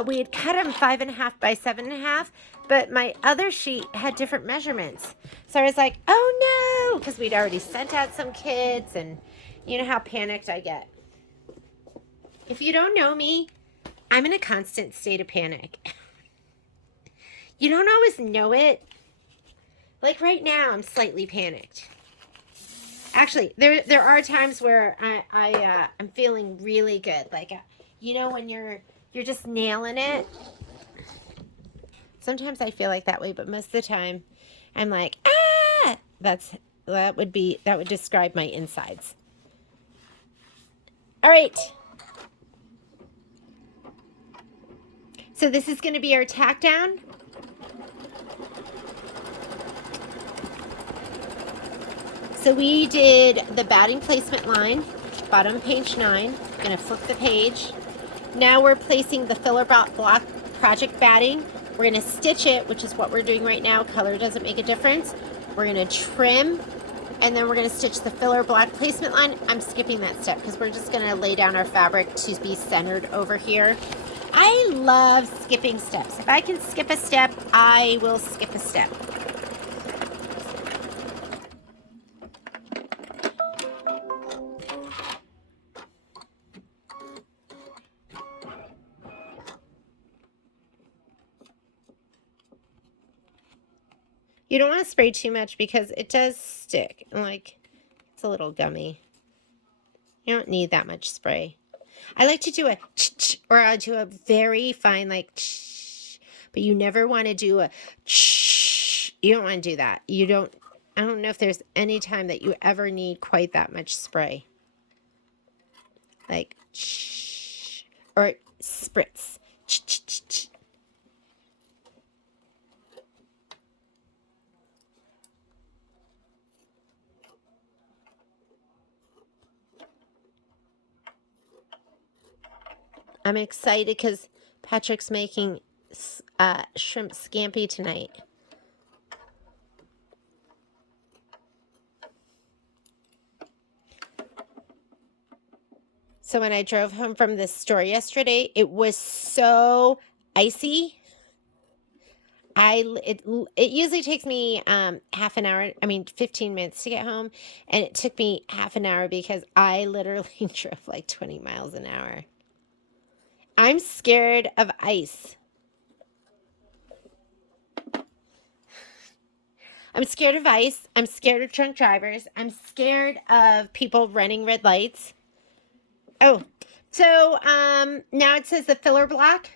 we had cut them 5.5x7.5, but my other sheet had different measurements. So I was like, oh no, because we'd already sent out some kids, and you know how panicked I get. If you don't know me, I'm in a constant state of panic. You don't always know it. Like right now, I'm slightly panicked. Actually, there are times where I'm feeling really good. Like, you know, when you're just nailing it. Sometimes I feel like that way, but most of the time, I'm like, ah. That would describe my insides. All right. So this is going to be our tack down. So we did the batting placement line, bottom page 9. I'm going to flip the page. Now we're placing the filler block project batting. We're going to stitch it, which is what we're doing right now. Color doesn't make a difference. We're going to trim, and then we're going to stitch the filler block placement line. I'm skipping that step because we're just going to lay down our fabric to be centered over here. I love skipping steps. If I can skip a step, I will skip a step. You don't want to spray too much because it does stick. Like, it's a little gummy. You don't need that much spray. I like to do a ch-ch, or I'll do a very fine, like, ch, but you never want to do a ch. You don't want to do that. I don't know if there's any time that you ever need quite that much spray. Like, ch, or spritz. Ch, ch, ch, ch. I'm excited because Patrick's making shrimp scampi tonight. So when I drove home from the store yesterday, it was so icy. It usually takes me half an hour, 15 minutes to get home, and it took me half an hour because I literally drove like 20 miles an hour. I'm scared of ice. I'm scared of ice. I'm scared of drunk drivers. I'm scared of people running red lights. Oh, so now it says the filler block.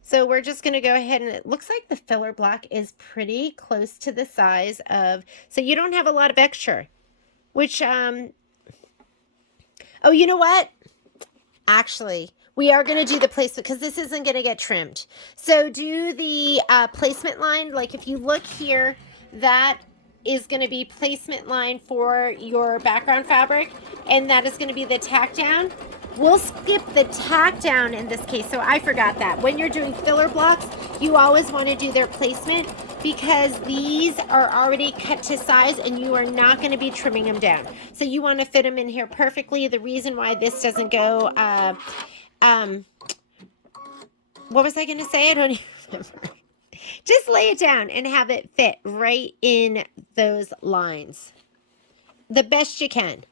So we're just going to go ahead, and it looks like the filler block is pretty close to the size of, so you don't have a lot of extra, which, oh, you know what? Actually, we are going to do the placement because this isn't going to get trimmed. So do the placement line. Like if you look here, that is going to be placement line for your background fabric, and that is going to be the tack down. We'll skip the tack down in this case, so I forgot that. When you're doing filler blocks, you always want to do their placement because these are already cut to size and you are not going to be trimming them down. So you want to fit them in here perfectly. The reason why this doesn't go, what was I going to say? I don't even remember. Just lay it down and have it fit right in those lines. The best you can.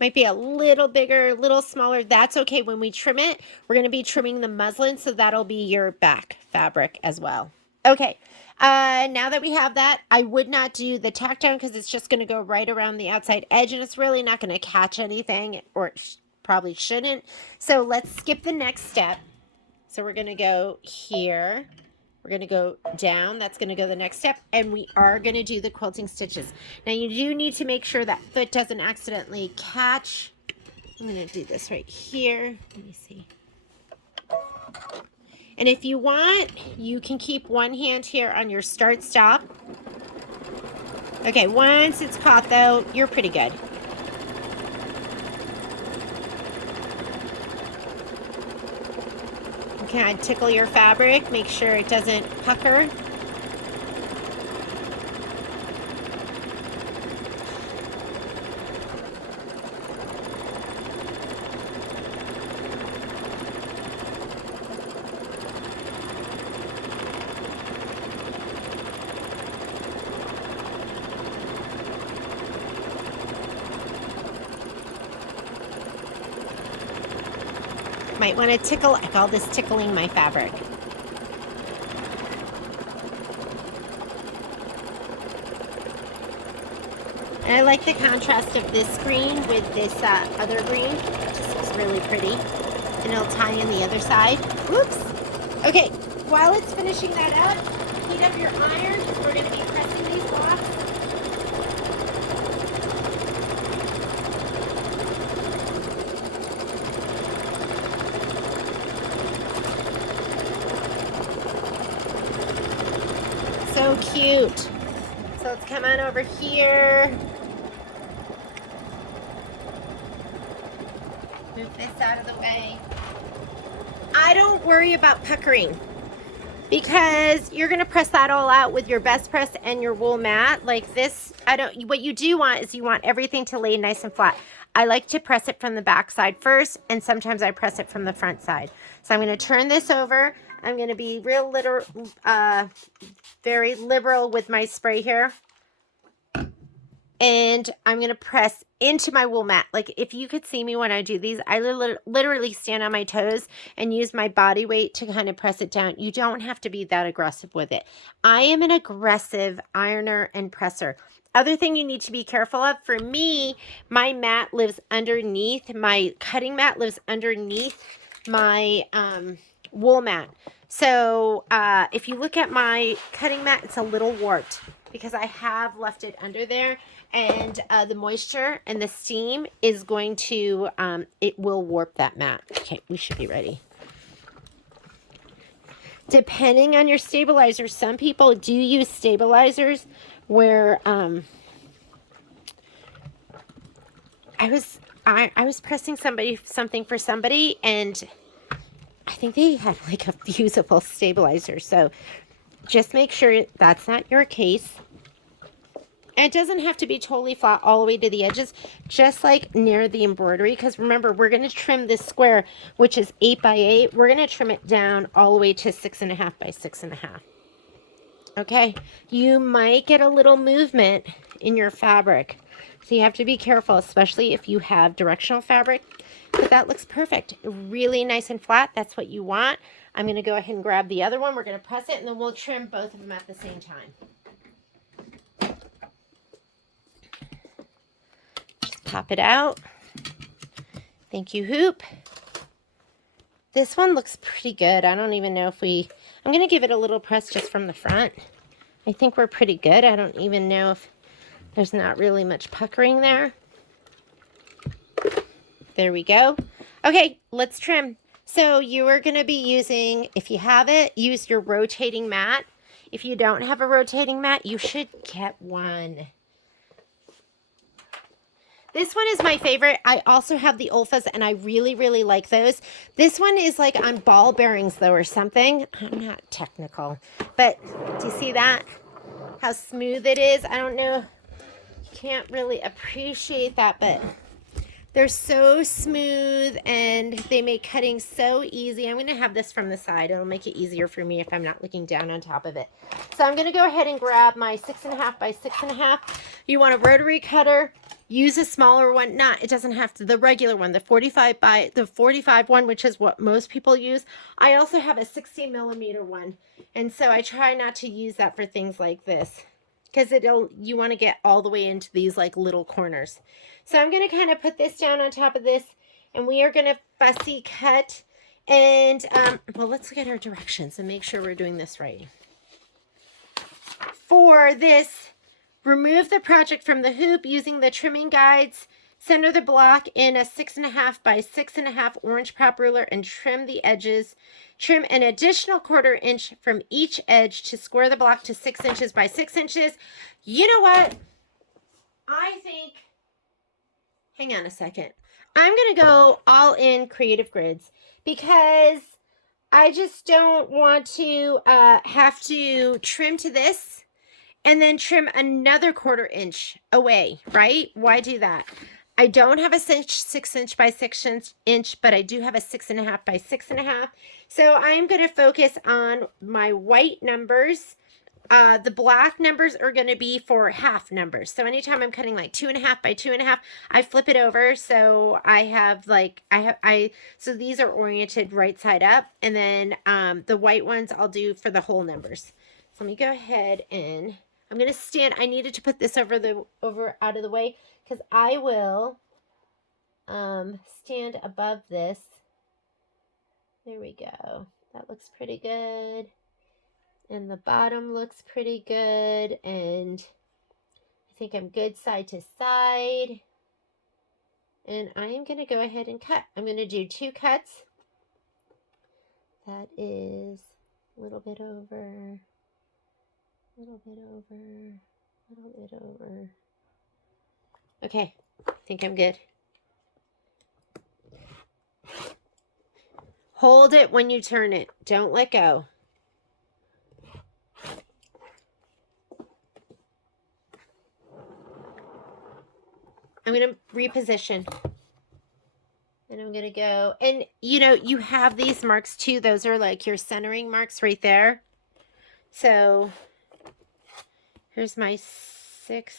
Might be a little bigger, a little smaller. That's okay. When we trim it, we're going to be trimming the muslin, so that'll be your back fabric as well. Okay, now that we have that, I would not do the tack down because it's just going to go right around the outside edge, and it's really not going to catch anything, or it probably shouldn't. So let's skip the next step. So we're going to go here. We're going to go down. That's going to go the next step. And we are going to do the quilting stitches. Now, you do need to make sure that foot doesn't accidentally catch. I'm going to do this right here. Let me see. And if you want, you can keep one hand here on your start stop. Okay, once it's caught, though, you're pretty good. Kind of tickle your fabric, make sure it doesn't pucker. Might want to tickle. I call this tickling my fabric. And I like the contrast of this green with this other green. It just looks really pretty. And it'll tie in the other side. Whoops. Okay, while it's finishing that up, heat up your iron. We're going to be pressing these blocks. So cute. So let's come on over here. Move this out of the way. I don't worry about puckering because you're going to press that all out with your best press and your wool mat like this. What you do want is you want everything to lay nice and flat. I like to press it from the back side first, and sometimes I press it from the front side. So I'm going to turn this over. I'm going to be very liberal with my spray here. And I'm going to press into my wool mat. Like if you could see me when I do these, I literally stand on my toes and use my body weight to kind of press it down. You don't have to be that aggressive with it. I am an aggressive ironer and presser. Other thing you need to be careful of, for me, my mat lives underneath, my cutting mat lives underneath my wool mat. So if you look at my cutting mat, it's a little warped because I have left it under there, and the moisture and the steam is going to, it will warp that mat. Okay, we should be ready. Depending on your stabilizer, some people do use stabilizers where I was pressing something for somebody, and I think they had like a fusible stabilizer. So just make sure that's not your case. And it doesn't have to be totally flat all the way to the edges, just like near the embroidery. Because remember, we're going to trim this square, which is 8 by 8. We're going to trim it down all the way to 6.5 by 6.5. Okay, you might get a little movement in your fabric. So you have to be careful, especially if you have directional fabric. But that looks perfect. Really nice and flat. That's what you want. I'm going to go ahead and grab the other one. We're going to press it, and then we'll trim both of them at the same time. Just pop it out. Thank you, Hoop. This one looks pretty good. I don't even know if I'm going to give it a little press just from the front. I think we're pretty good. I don't even know if there's not really much puckering there. There we go. Okay, let's trim. So you are going to be using, if you have it, use your rotating mat. If you don't have a rotating mat, you should get one. This one is my favorite. I also have the Olfas, and I really, really like those. This one is like on ball bearings, though, or something. I'm not technical, but do you see that? How smooth it is? I don't know. You can't really appreciate that, but they're so smooth, and they make cutting so easy. I'm going to have this from the side. It'll make it easier for me if I'm not looking down on top of it. So I'm going to go ahead and grab my 6.5 by 6.5. You want a rotary cutter. Use a smaller one. It doesn't have to, the regular one, the 45 one, which is what most people use. I also have a 60 millimeter one. And so I try not to use that for things like this, because you want to get all the way into these like little corners. So I'm going to kind of put this down on top of this, and we are going to fussy cut. And, well, let's look at our directions and make sure we're doing this right. For this, remove the project from the hoop using the trimming guides. Center the block in a 6.5 by 6.5 orange prop ruler and trim the edges. Trim an additional 1/4 inch from each edge to square the block to 6 inches by 6 inches. You know what? I think, hang on a second. I'm going to go all in Creative Grids, because I just don't want to have to trim to this and then trim another 1/4 inch away, right? Why do that? I don't have a 6 inch by 6 inch, but I do have a 6.5 by 6.5. So I'm going to focus on my white numbers. The black numbers are going to be for half numbers. So anytime I'm cutting like 2.5 by 2.5, I flip it over. So I have like, so these are oriented right side up. And then the white ones I'll do for the whole numbers. So let me go ahead and I'm going to stand. I needed to put this out of the way, because I will stand above this. There we go. That looks pretty good. And the bottom looks pretty good. And I think I'm good side to side. And I am going to go ahead and cut. I'm going to do 2 cuts. That is a little bit over, a little bit over, a little bit over. Okay, I think I'm good. Hold it when you turn it. Don't let go. I'm going to reposition. And I'm going to go. And, you know, you have these marks too. Those are like your centering marks right there. So here's my 6.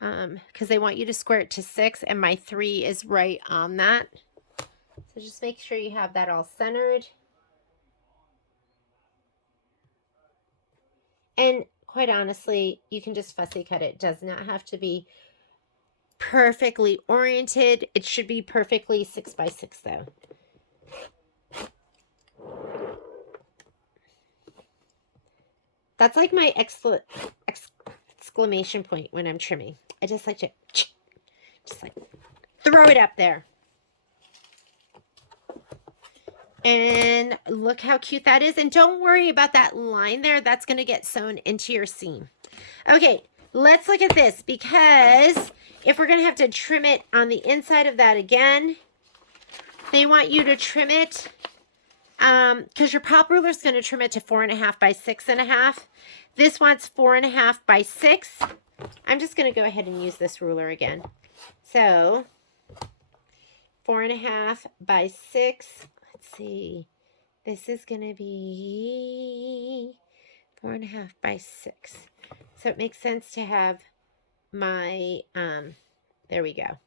Because they want you to square it to 6. And my 3 is right on that. So just make sure you have that all centered. And quite honestly, you can just fussy cut it. It does not have to be perfectly oriented. It should be perfectly 6 by 6 though. That's like my exclamation point when I'm trimming. I just like to just like throw it up there. And look how cute that is. And don't worry about that line there. That's going to get sewn into your seam. Okay, let's look at this, because if we're going to have to trim it on the inside of that again, they want you to trim it because your prop ruler is going to trim it to 4.5 by 6.5. This wants 4.5 by 6. I'm just going to go ahead and use this ruler again. So 4.5 by 6. Let's see. This is going to be 4.5 by 6. So it makes sense to have my, there we go.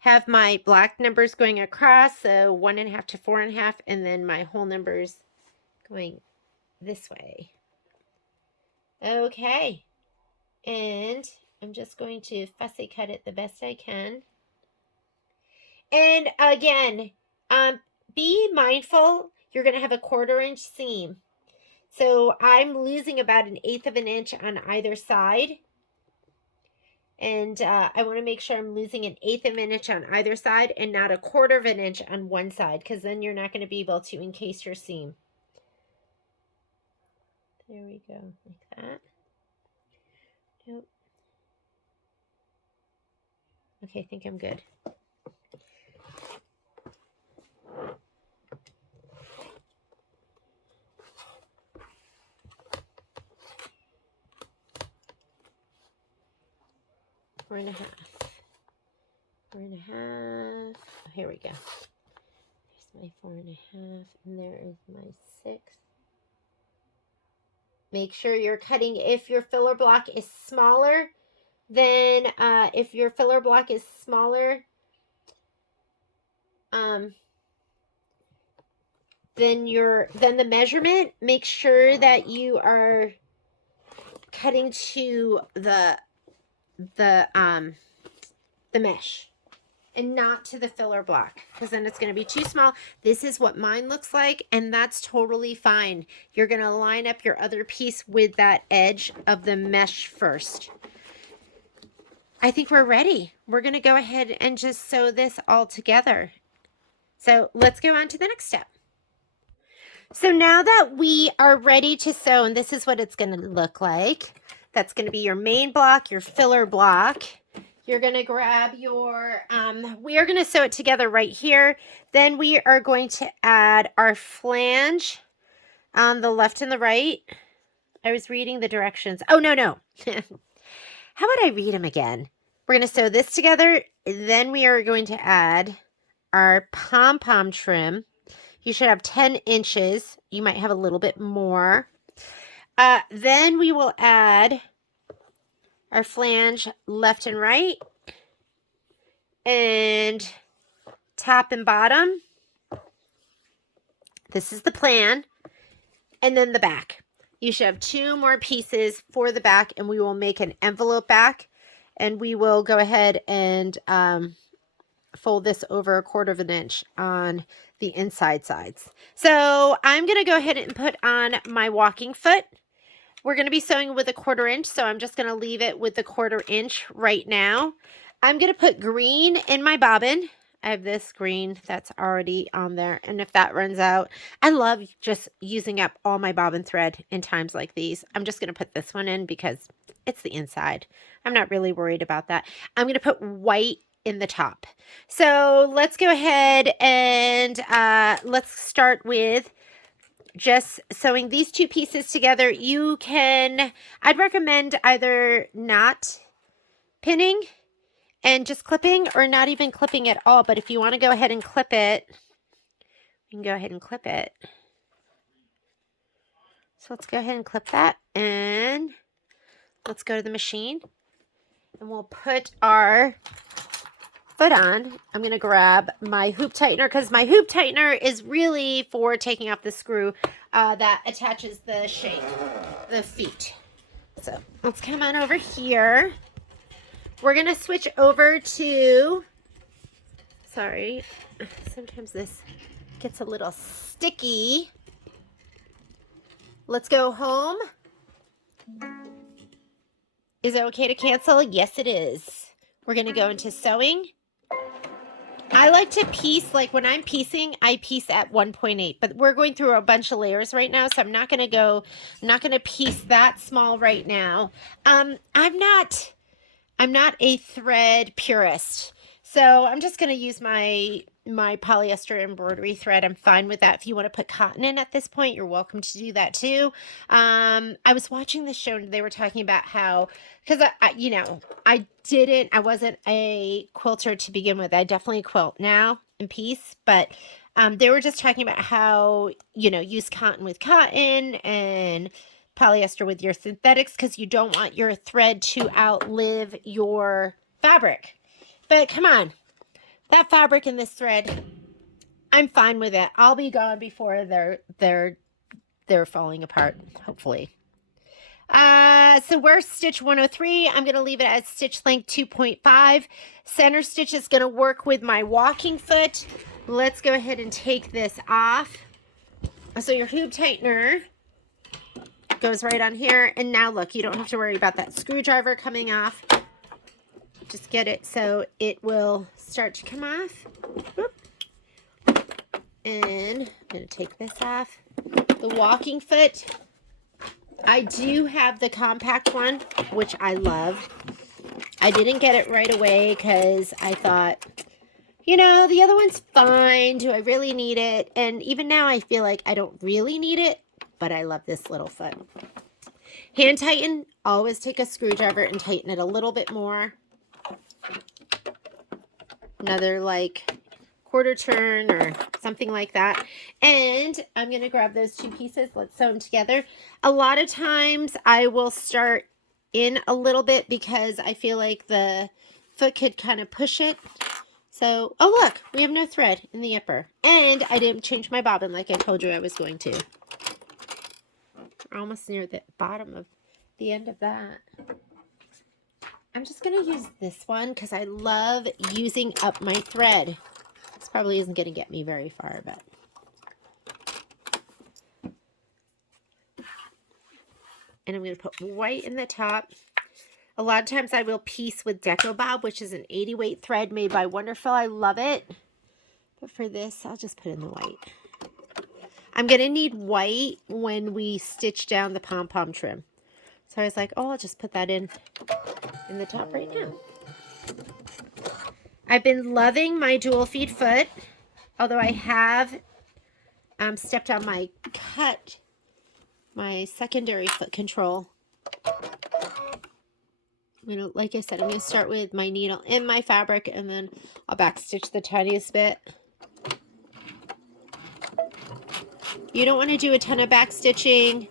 Have my black numbers going across, so 1.5 to 4.5, and then my whole numbers going this way. Okay. And I'm just going to fussy cut it the best I can. And again, be mindful, you're going to have a 1/4 inch seam. So I'm losing about 1/8 of an inch on either side. And I want to make sure I'm losing 1/8 of an inch on either side and not 1/4 of an inch on one side, because then you're not going to be able to encase your seam. There we go, like that. Nope. Okay, I think I'm good. 4.5. 4.5. Here we go. There's my 4.5, and there is my 6. Make sure you're cutting if your filler block is smaller. Then if your filler block is smaller, then the measurement, make sure that you are cutting to the mesh and not to the filler block, because then it's going to be too small. This is what mine looks like, and that's totally fine. You're going to line up your other piece with that edge of the mesh first. I think we're ready. We're going to go ahead and just sew this all together. So let's go on to the next step. So now that we are ready to sew, and this is what it's going to look like. That's going to be your main block, your filler block. You're going to grab your, we are going to sew it together right here. Then we are going to add our flange on the left and the right. I was reading the directions. Oh, no. How about I read them again? We're going to sew this together. Then we are going to add our pom-pom trim. You should have 10 inches. You might have a little bit more. Then we will add our flange left and right, and top and bottom. This is the plan. And then the back. You should have 2 more pieces for the back, and we will make an envelope back, and we will go ahead and fold this over 1/4 of an inch on the inside sides. So I'm going to go ahead and put on my walking foot. We're going to be sewing with a 1/4 inch, so I'm just going to leave it with the 1/4 inch right now. I'm going to put green in my bobbin. I have this green that's already on there, and if that runs out, I love just using up all my bobbin thread in times like these. I'm just going to put this one in because it's the inside. I'm not really worried about that. I'm going to put white in the top. So let's go ahead and let's start with just sewing these 2 pieces together. You can, I'd recommend either not pinning and just clipping, or not even clipping at all. But if you want to go ahead and clip it, you can go ahead and clip it. So let's go ahead and clip that, and let's go to the machine, and we'll put our foot on. I'm going to grab my hoop tightener, because my hoop tightener is really for taking off the screw that attaches the feet. So let's come on over here. We're going to switch over to, sorry, sometimes this gets a little sticky. Let's go home. Is it okay to cancel? Yes, it is. We're going to go into sewing. I like to piece, like when I'm piecing, I piece at 1.8, but we're going through a bunch of layers right now, so I'm not going to piece that small right now. I'm not a thread purist, so I'm just going to use my polyester embroidery thread. I'm fine with that. If you want to put cotton in at this point, you're welcome to do that too. I was watching the show, and they were talking about how, because I wasn't a quilter to begin with. I definitely quilt now and piece, but they were just talking about how, use cotton with cotton and polyester with your synthetics, because you don't want your thread to outlive your fabric. But come on, that fabric and this thread, I'm fine with it. I'll be gone before they're falling apart, hopefully. So we're stitch 103. I'm going to leave it at stitch length 2.5. Center stitch is going to work with my walking foot. Let's go ahead and take this off. So your hoop tightener goes right on here. And now look, you don't have to worry about that screwdriver coming off. Just get it so it will start to come off. And I'm going to take this off. The walking foot I do have the compact one, which I love. I didn't get it right away because I thought, you know, the other one's fine. Do I really need it? And even now I feel like I don't really need it, but I love this little foot. Hand tighten, always take a screwdriver and tighten it a little bit more. Another like quarter turn or something like that. And I'm going to grab those two pieces. Let's sew them together. A lot of times I will start in a little bit because I feel like the foot could kind of push it. So, oh look, we have no thread in the upper. And I didn't change my bobbin like I told you I was going to. We're almost near the bottom of the end of that. I'm just going to use this one because I love using up my thread. This probably isn't going to get me very far, but. And I'm going to put white in the top. A lot of times I will piece with Deco Bob, which is an 80 weight thread made by Wonderful. I love it. But for this, I'll just put in the white. I'm going to need white when we stitch down the pom-pom trim. So I was like, oh, I'll just put that in the top right now. I've been loving my dual feed foot, although I have stepped on my secondary foot control. Like I said, I'm going to start with my needle and my fabric, and then I'll backstitch the tiniest bit. You don't want to do a ton of backstitching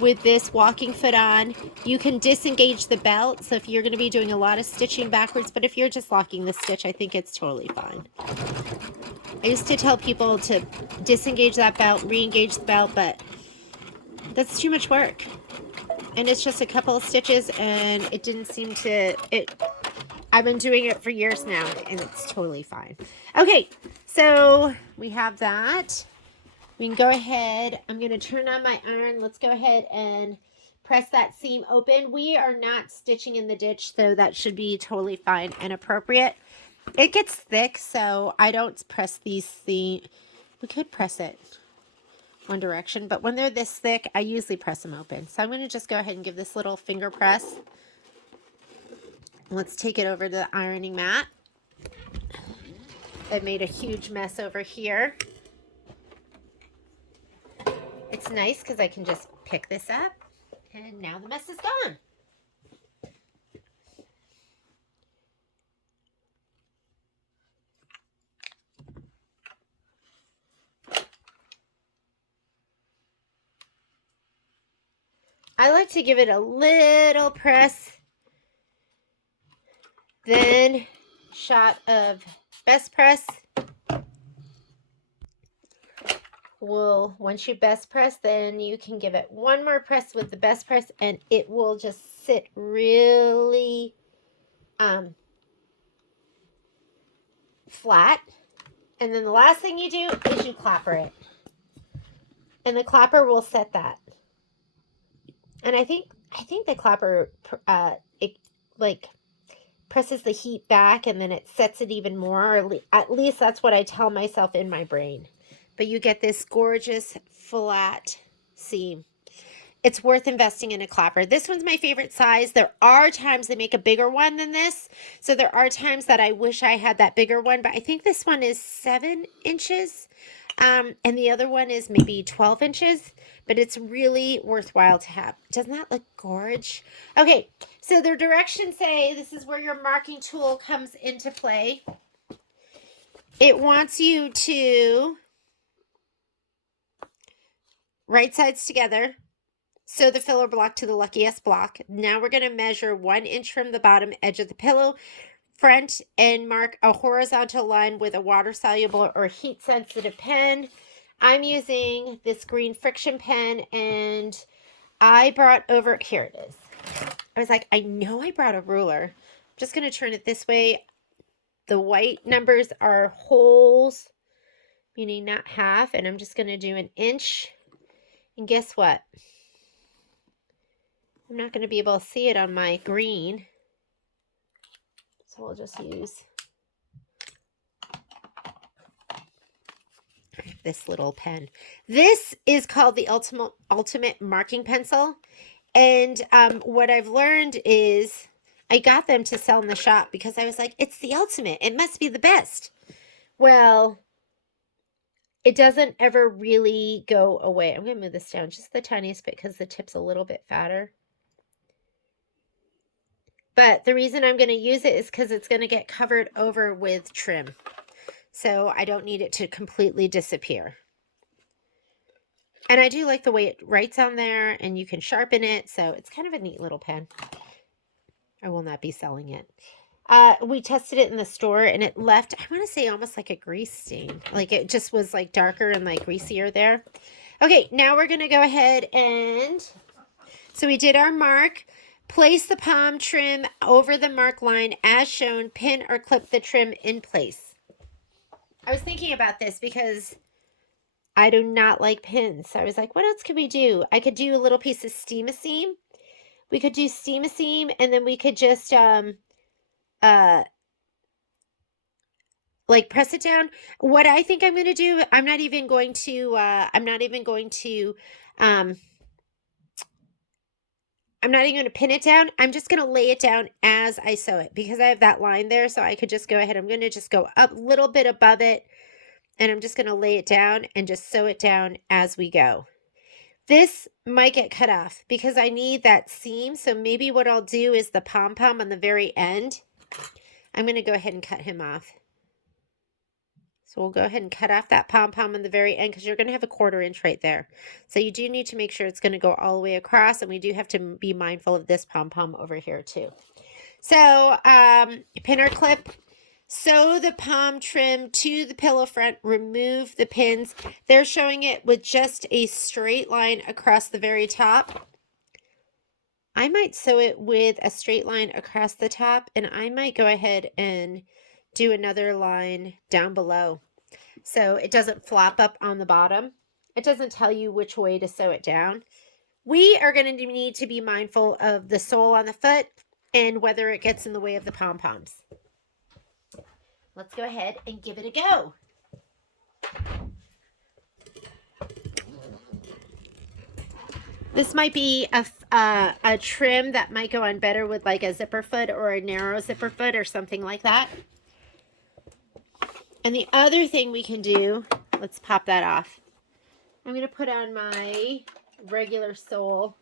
with this walking foot on. You can disengage the belt, so if you're going to be doing a lot of stitching backwards, but if you're just locking the stitch, I think it's totally fine. I used to tell people to disengage that belt, re-engage the belt, but that's too much work. And it's just a couple of stitches, and it didn't seem to, I've been doing it for years now, and it's totally fine. Okay, so we have that. We can go ahead. I'm going to turn on my iron. Let's go ahead and press that seam open. We are not stitching in the ditch, so that should be totally fine and appropriate. It gets thick, so I don't press these seams. We could press it one direction, but when they're this thick, I usually press them open. So I'm going to just go ahead and give this little finger press. Let's take it over to the ironing mat. I made a huge mess over here. It's nice because I can just pick this up, and now the mess is gone. I like to give it a little press, then shot of best press. Once you best press, then you can give it one more press with the best press, and it will just sit really flat. And then the last thing you do is you clapper it, and the clapper will set that. And I think the clapper it like presses the heat back, and then it sets it even more, or at least that's what I tell myself in my brain. But you get this gorgeous flat seam. It's worth investing in a clapper. This one's my favorite size. There are times they make a bigger one than this. So there are times that I wish I had that bigger one, but I think this one is 7 inches. And the other one is maybe 12 inches, but it's really worthwhile to have. Doesn't that look gorgeous? Okay, so the directions say this is where your marking tool comes into play. It wants you to right sides together, sew the filler block to the luckiest block. Now we're going to measure 1 inch from the bottom edge of the pillow front and mark a horizontal line with a water soluble or heat sensitive pen. I'm using this green friction pen, and I brought over, here it is. I was like, I know I brought a ruler. I'm just going to turn it this way. The white numbers are wholes, meaning not half, and I'm just going to do 1 inch. And guess what? I'm not going to be able to see it on my green. So we'll just use this little pen. This is called the Ultimate Marking Pencil. And what I've learned is I got them to sell in the shop because I was like, it's the ultimate. It must be the best. Well, it doesn't ever really go away. I'm going to move this down just the tiniest bit because the tip's a little bit fatter. But the reason I'm going to use it is because it's going to get covered over with trim. So I don't need it to completely disappear. And I do like the way it writes on there, and you can sharpen it. So it's kind of a neat little pen. I will not be selling it. We tested it in the store, and it left, I want to say, almost like a grease stain. Like it just was like darker and like greasier there. Okay, now we're going to go ahead and, so we did our mark. Place the palm trim over the mark line as shown. Pin or clip the trim in place. I was thinking about this because I do not like pins. So I was like, what else could we do? I could do a little piece of Steam-A-Seam. We could do Steam-A-Seam, and then we could just like press it down. What I think I'm going to do, I'm not even going to pin it down. I'm just going to lay it down as I sew it because I have that line there. So I could just go ahead. I'm going to just go up a little bit above it, and I'm just going to lay it down and just sew it down as we go. This might get cut off because I need that seam. So maybe what I'll do is the pom-pom on the very end. I'm going to go ahead and cut him off. So we'll go ahead and cut off that pom-pom on the very end because you're going to have a 1/4 inch right there. So you do need to make sure it's going to go all the way across, and we do have to be mindful of this pom-pom over here too. So pin or clip, sew the palm trim to the pillow front, remove the pins. They're showing it with just a straight line across the very top. I might sew it with a straight line across the top, and I might go ahead and do another line down below so it doesn't flop up on the bottom. It doesn't tell you which way to sew it down. We are going to need to be mindful of the sole on the foot and whether it gets in the way of the pom-poms. Let's go ahead and give it a go. This might be a trim that might go on better with like a zipper foot or a narrow zipper foot or something like that. And the other thing we can do, let's pop that off. I'm going to put on my regular sole.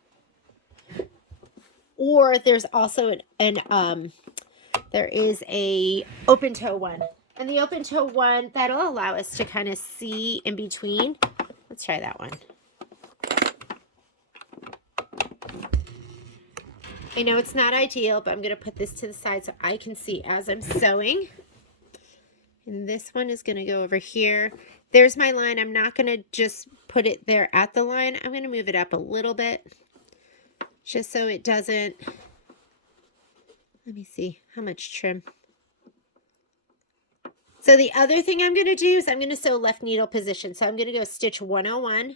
Or there's also there is a open toe one. And the open toe one, that'll allow us to kind of see in between. Let's try that one. I know it's not ideal, but I'm going to put this to the side so I can see as I'm sewing. And this one is going to go over here. There's my line. I'm not going to just put it there at the line. I'm going to move it up a little bit just so it doesn't, let me see how much trim. So the other thing I'm going to do is I'm going to sew left needle position. So I'm going to go stitch 101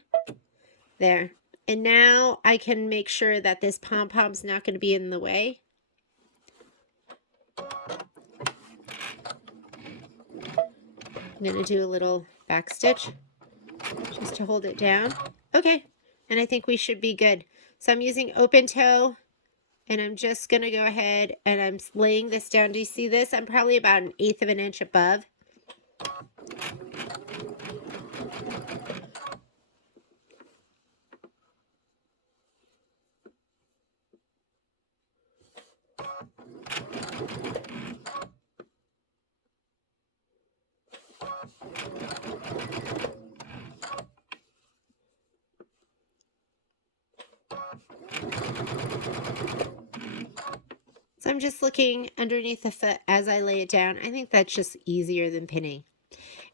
there. And now I can make sure that this pom-pom's not going to be in the way. I'm going to do a little back stitch just to hold it down. Okay, and I think we should be good. So I'm using open toe, and I'm just going to go ahead and I'm laying this down. Do you see this? I'm probably about 1/8 of an inch above. So I'm just looking underneath the foot as I lay it down. I think that's just easier than pinning.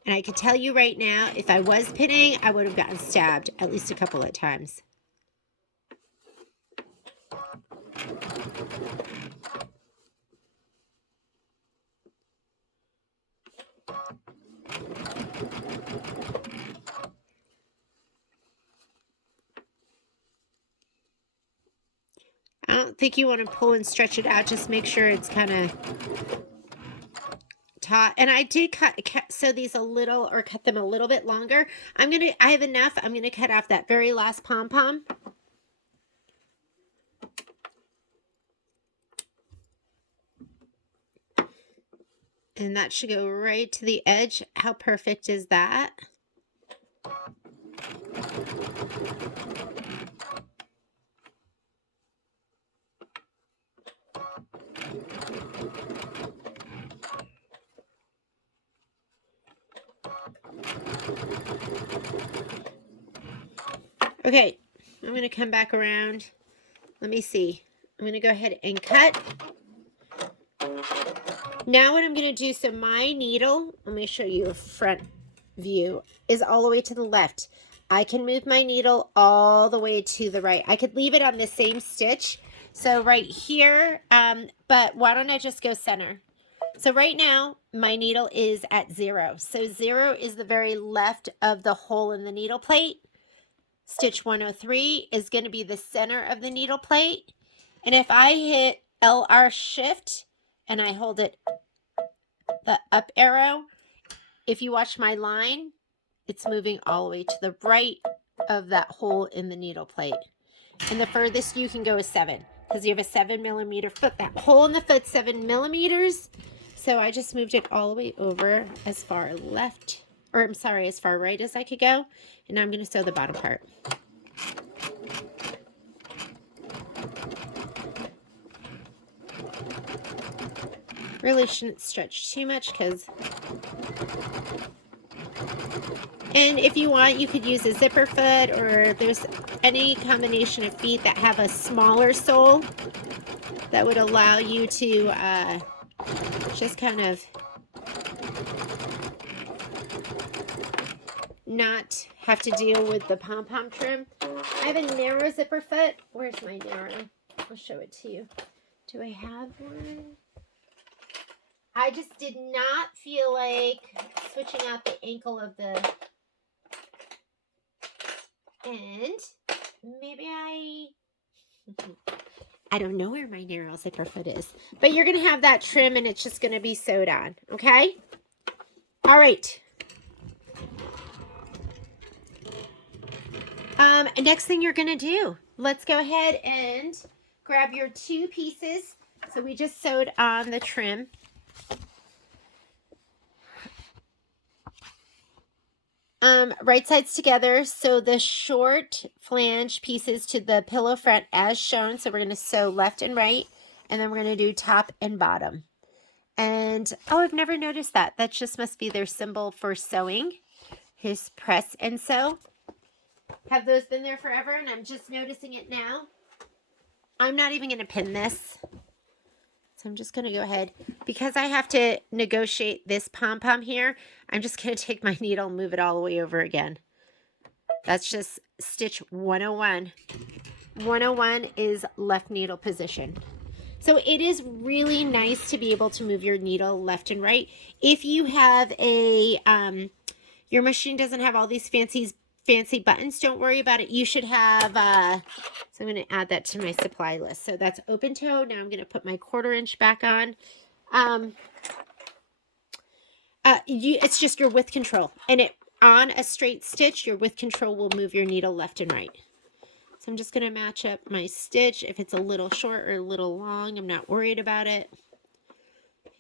And I can tell you right now, if I was pinning, I would have gotten stabbed at least a couple of times. I don't think you want to pull and stretch it out. Just make sure it's kind of top, and I did sew these a little, or cut them a little bit longer. I have enough. I'm gonna cut off that very last pom-pom. And that should go right to the edge. How perfect is that? Okay, I'm going to come back around. Let me see. I'm going to go ahead and cut. Now what I'm going to do, so my needle, let me show you a front view, is all the way to the left. I can move my needle all the way to the right. I could leave it on the same stitch. So right here, but why don't I just go center? So right now, my needle is at 0. So 0 is the very left of the hole in the needle plate. Stitch 103 is going to be the center of the needle plate. And if I hit LR shift and I hold it, the up arrow, if you watch my line, it's moving all the way to the right of that hole in the needle plate. And the furthest you can go is 7, because you have a 7mm foot. That hole in the foot, 7mm. So I just moved it all the way over as far left, or I'm sorry, as far right as I could go. And now I'm going to sew the bottom part. Really shouldn't stretch too much, because, and if you want, you could use a zipper foot, or there's any combination of feet that have a smaller sole that would allow you to just kind of not have to deal with the pom-pom trim. I have a narrow zipper foot. Where's my narrow? I'll show it to you. Do I have one? I just did not feel like switching out the ankle of the end. Maybe I don't know where my narrow zipper foot is. But you're going to have that trim, and it's just going to be sewed on. Okay? All right. Next thing you're going to do, let's go ahead and grab your 2 pieces. So we just sewed on the trim. Right sides together. So the short flange pieces to the pillow front as shown. So we're going to sew left and right, and then we're going to do top and bottom. And, oh, I've never noticed that. That just must be their symbol for sewing. His press and sew. Have those been there forever? And I'm just noticing it now. I'm not even going to pin this. So I'm just going to go ahead, because I have to negotiate this pom-pom here, I'm just going to take my needle and move it all the way over again. That's just stitch 101. 101 is left needle position. So it is really nice to be able to move your needle left and right. If you have a, your machine doesn't have all these fancy buttons, don't worry about it. You should have, so I'm going to add that to my supply list. So that's open toe. Now I'm going to put my 1/4 inch back on. It's just your width control. And on a straight stitch, your width control will move your needle left and right. So I'm just going to match up my stitch. If it's a little short or a little long, I'm not worried about it.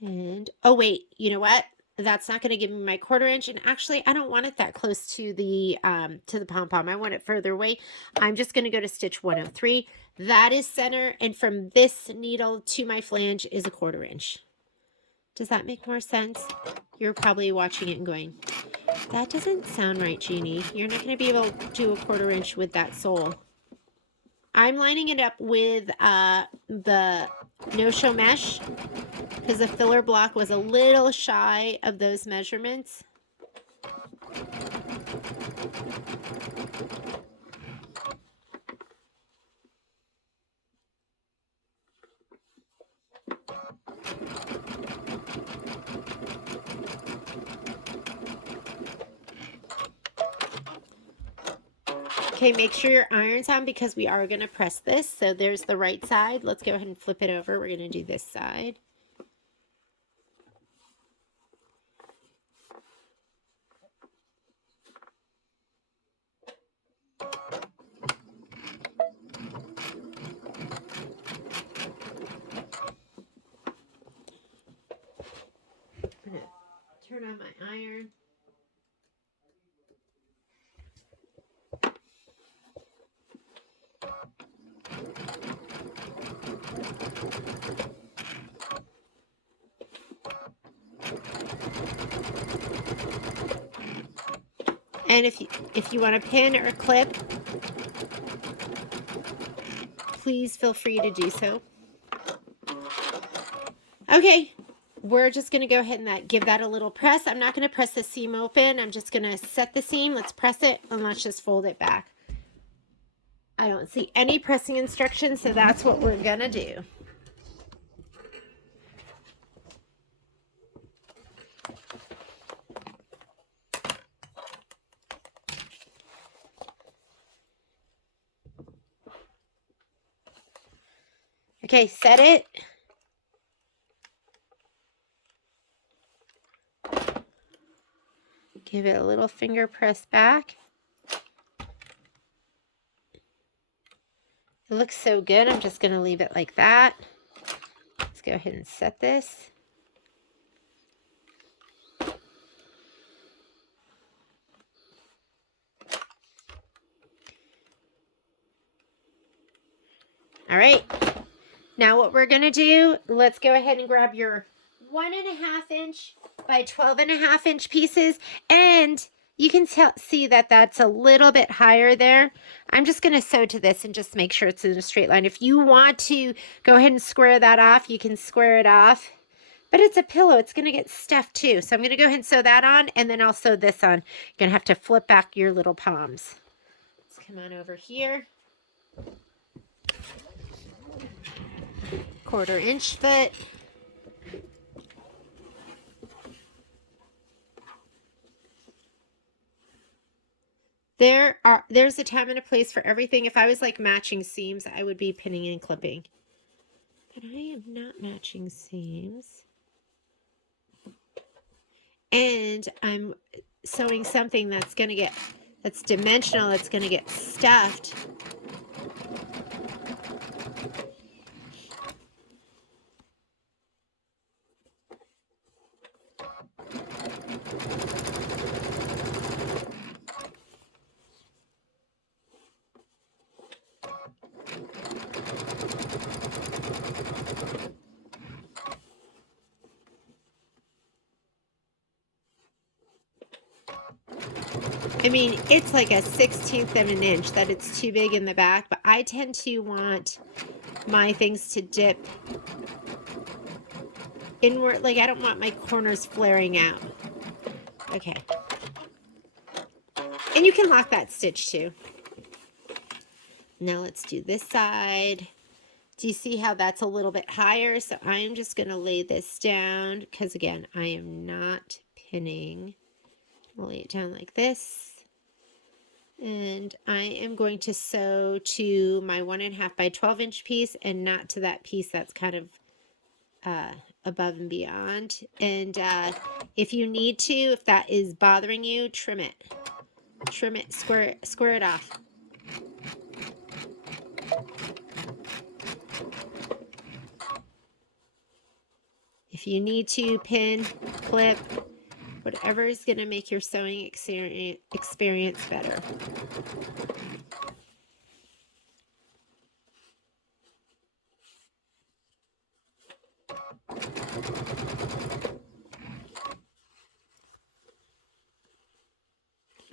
And, oh wait, you know what? That's not going to give me my 1/4 inch. And actually, I don't want it that close to the pom-pom. I want it further away. I'm just going to go to stitch 103. That is center. And from this needle to my flange is a 1/4 inch. Does that make more sense? You're probably watching it and going, that doesn't sound right, Jeannie. You're not going to be able to do a 1/4 inch with that sole. I'm lining it up with the no-show mesh, because the filler block was a little shy of those measurements. Okay, make sure your iron's on, because we are going to press this. So there's the right side. Let's go ahead and flip it over. We're going to do this side. grab my iron. And if you want a pin or a clip, please feel free to do so. Okay, we're just going to go ahead and give that a little press. I'm not going to press the seam open. I'm just going to set the seam. Let's press it and let's just fold it back. I don't see any pressing instructions, so that's what we're going to do. Okay, set it. Give it a little finger press back. It looks so good. I'm just going to leave it like that. Let's go ahead and set this. All right. Now what we're going to do, let's go ahead and grab your 1.5 inch by 12.5 inch pieces. And you can see that that's a little bit higher there. I'm just going to sew to this and just make sure it's in a straight line. If you want to go ahead and square that off, you can square it off. But it's a pillow. It's going to get stuffed too. So I'm going to go ahead and sew that on, and then I'll sew this on. You're going to have to flip back your little palms. Let's come on over here. 1/4 inch foot. There's a time and a place for everything. If I was like matching seams, I would be pinning and clipping. But I am not matching seams. And I'm sewing something that's dimensional, that's going to get stuffed. I mean, it's like a 1/16 of an inch that it's too big in the back, but I tend to want my things to dip inward. Like, I don't want my corners flaring out. Okay. And you can lock that stitch too. Now let's do this side. Do you see how that's a little bit higher? So I'm just going to lay this down because, again, I am not pinning. I'll lay it down like this. And I am going to sew to my 1.5 by 12 inch piece and not to that piece that's kind of above and beyond. And if you need to, if that is bothering you, trim it. Trim it, square it off. If you need to pin, clip, whatever is going to make your sewing experience better.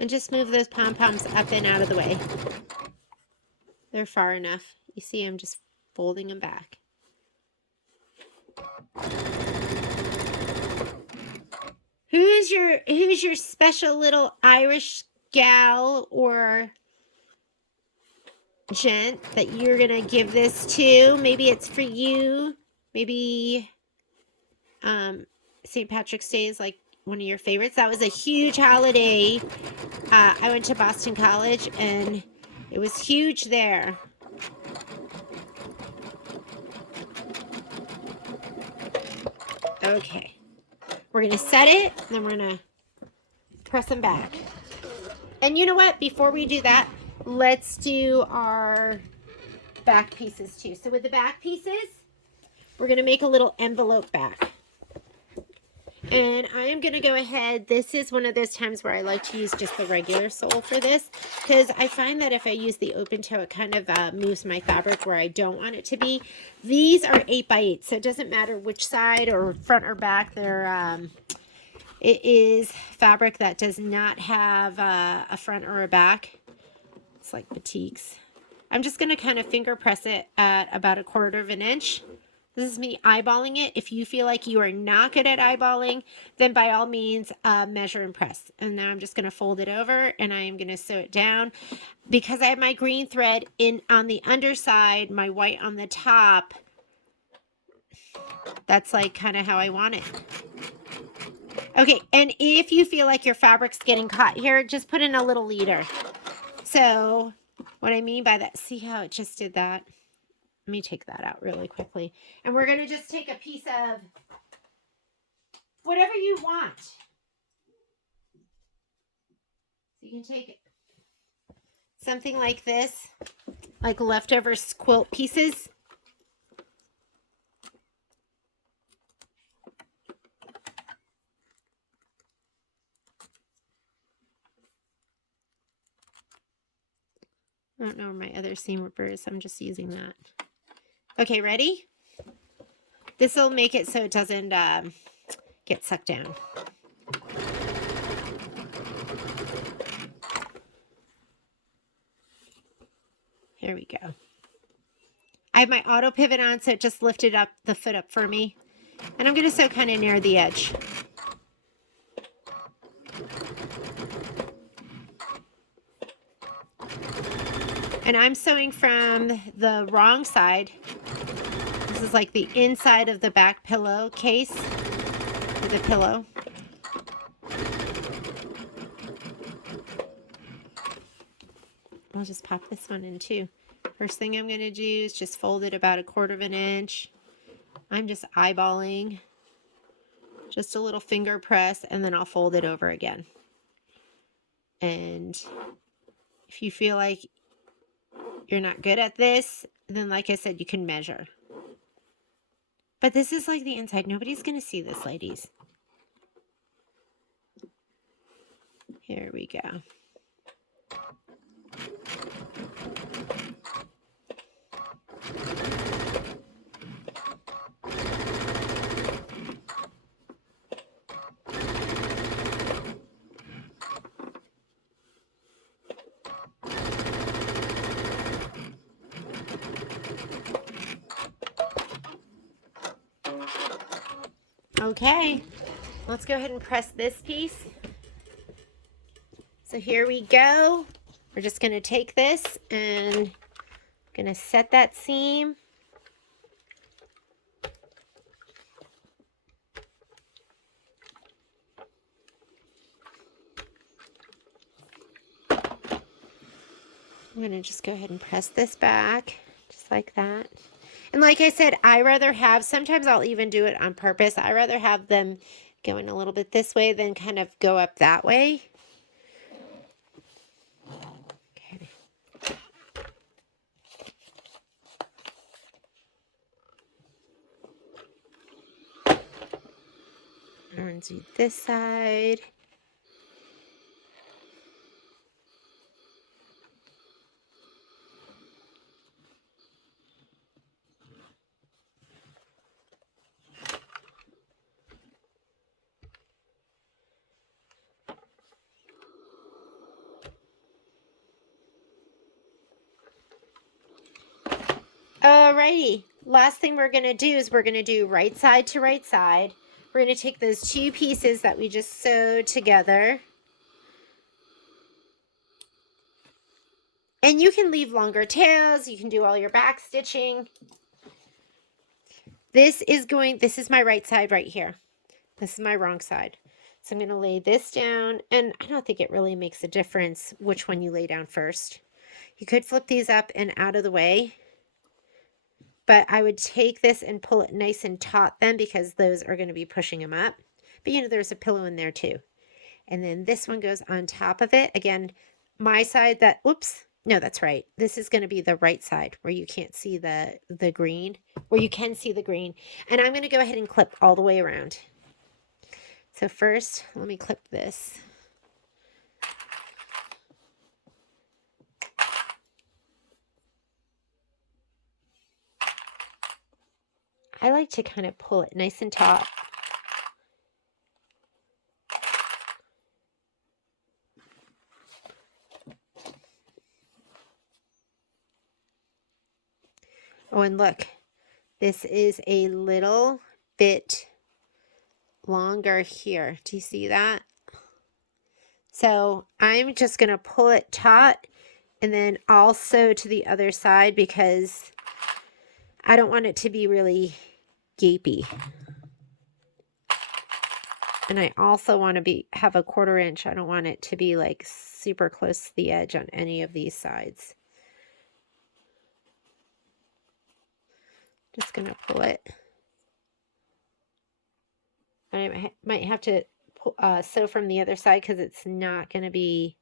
And just move those pom-poms up and out of the way. They're far enough. You see, I'm just folding them back. Who's your special little Irish gal or gent that you're gonna give this to? Maybe it's for you. Maybe St. Patrick's Day is like one of your favorites. That was a huge holiday. I went to Boston College and it was huge there. Okay. We're going to set it, and then we're going to press them back. And you know what? Before we do that, let's do our back pieces too. So with the back pieces, we're going to make a little envelope back. And I am going to go ahead. This is one of those times where I like to use just the regular sole for this, because I find that if I use the open toe, it kind of moves my fabric where I don't want it to be. These are 8x8, so it doesn't matter which side or front or back. It is fabric that does not have a front or a back. It's like batiks. I'm just going to kind of finger press it at about 1/4 inch. This is me eyeballing it. If you feel like you are not good at eyeballing, then by all means, measure and press. And now I'm just going to fold it over and I am going to sew it down. Because I have my green thread in on the underside, my white on the top, that's like kind of how I want it. Okay, and if you feel like your fabric's getting caught here, just put in a little leader. So what I mean by that, see how it just did that? Let me take that out really quickly. And we're going to just take a piece of whatever you want. So you can take something like this, like leftover quilt pieces. I don't know where my other seam ripper is. I'm just using that. Okay, ready? This will make it so it doesn't get sucked down. Here we go. I have my auto pivot on, so it just lifted up the foot up for me. And I'm going to sew kind of near the edge. And I'm sewing from the wrong side. This is like the inside of the back pillow case for the pillow. I'll just pop this one in too. First thing I'm going to do is just fold it about 1/4 inch. I'm just eyeballing. Just a little finger press, and then I'll fold it over again. And if you feel like you're not good at this, then like I said, you can measure. But this is like the inside. Nobody's going to see this, ladies. Here we go. Okay, let's go ahead and press this piece. So here we go. We're just going to take this and going to set that seam. I'm going to just go ahead and press this back just like that. And like I said, I rather have, sometimes I'll even do it on purpose. I rather have them going a little bit this way than kind of go up that way. Okay. And do this side. Alrighty, last thing we're going to do is we're going to do right side to right side. We're going to take those two pieces that we just sewed together. And you can leave longer tails. You can do all your back stitching. This is my right side right here. This is my wrong side. So I'm going to lay this down. And I don't think it really makes a difference which one you lay down first. You could flip these up and out of the way. But I would take this and pull it nice and taut then, because those are going to be pushing them up. But you know, there's a pillow in there too. And then this one goes on top of it. Again, my side that's right. This is going to be the right side where you can't see the green, where you can see the green. And I'm going to go ahead and clip all the way around. So first, let me clip this. I like to kind of pull it nice and taut. Oh, and look, this is a little bit longer here. Do you see that? So I'm just going to pull it taut and then I'll sew to the other side because I don't want it to be really gapey. And I also want to have a 1/4 inch. I don't want it to be like super close to the edge on any of these sides. Just going to pull it. And I might have to sew from the other side because it's not going to be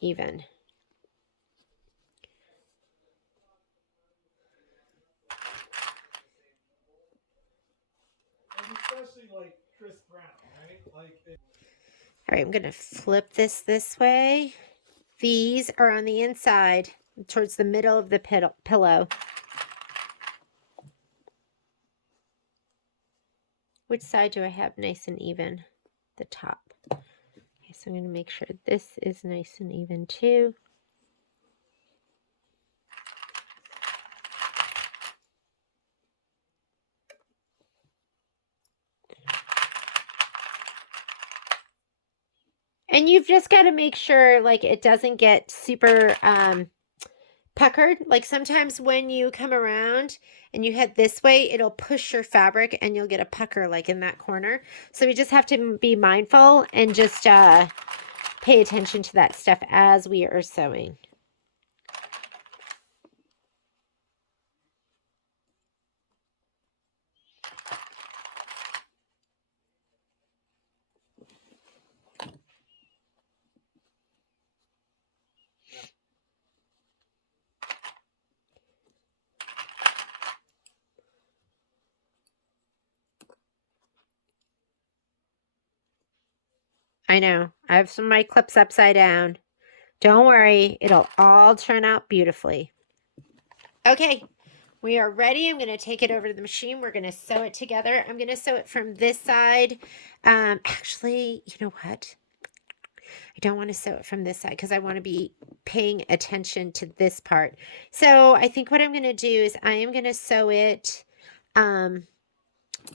even. And especially like Chris Brown, right? All right, I'm going to flip this way. These are on the inside towards the middle of the pillow. Which side do I have nice and even? The top. Okay, so I'm going to make sure this is nice and even too. And you've just got to make sure like it doesn't get super puckered. Like sometimes when you come around and you head this way, it'll push your fabric and you'll get a pucker like in that corner. So we just have to be mindful and just pay attention to that stuff as we are sewing. I know. I have some of my clips upside down. Don't worry. It'll all turn out beautifully. Okay. We are ready. I'm going to take it over to the machine. We're going to sew it together. I'm going to sew it from this side. Actually, you know what? I don't want to sew it from this side because I want to be paying attention to this part. So I think what I'm going to do is I am going to sew it. I'm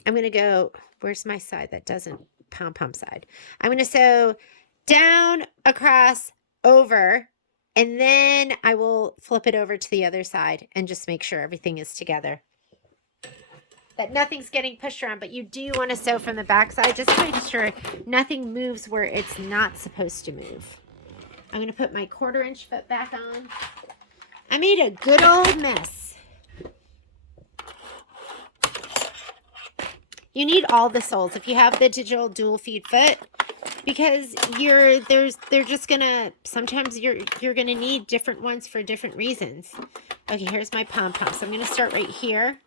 going to go, where's my side that doesn't, pom-pom side. I'm going to sew down, across, over, and then I will flip it over to the other side and just make sure everything is together. That nothing's getting pushed around, but you do want to sew from the back side just to make sure nothing moves where it's not supposed to move. I'm going to put my 1/4 inch foot back on. I made a good old mess. You need all the soles if you have the digital dual feed foot, because they're just gonna, sometimes you're gonna need different ones for different reasons. Okay, here's my pom-pom. So I'm gonna start right here.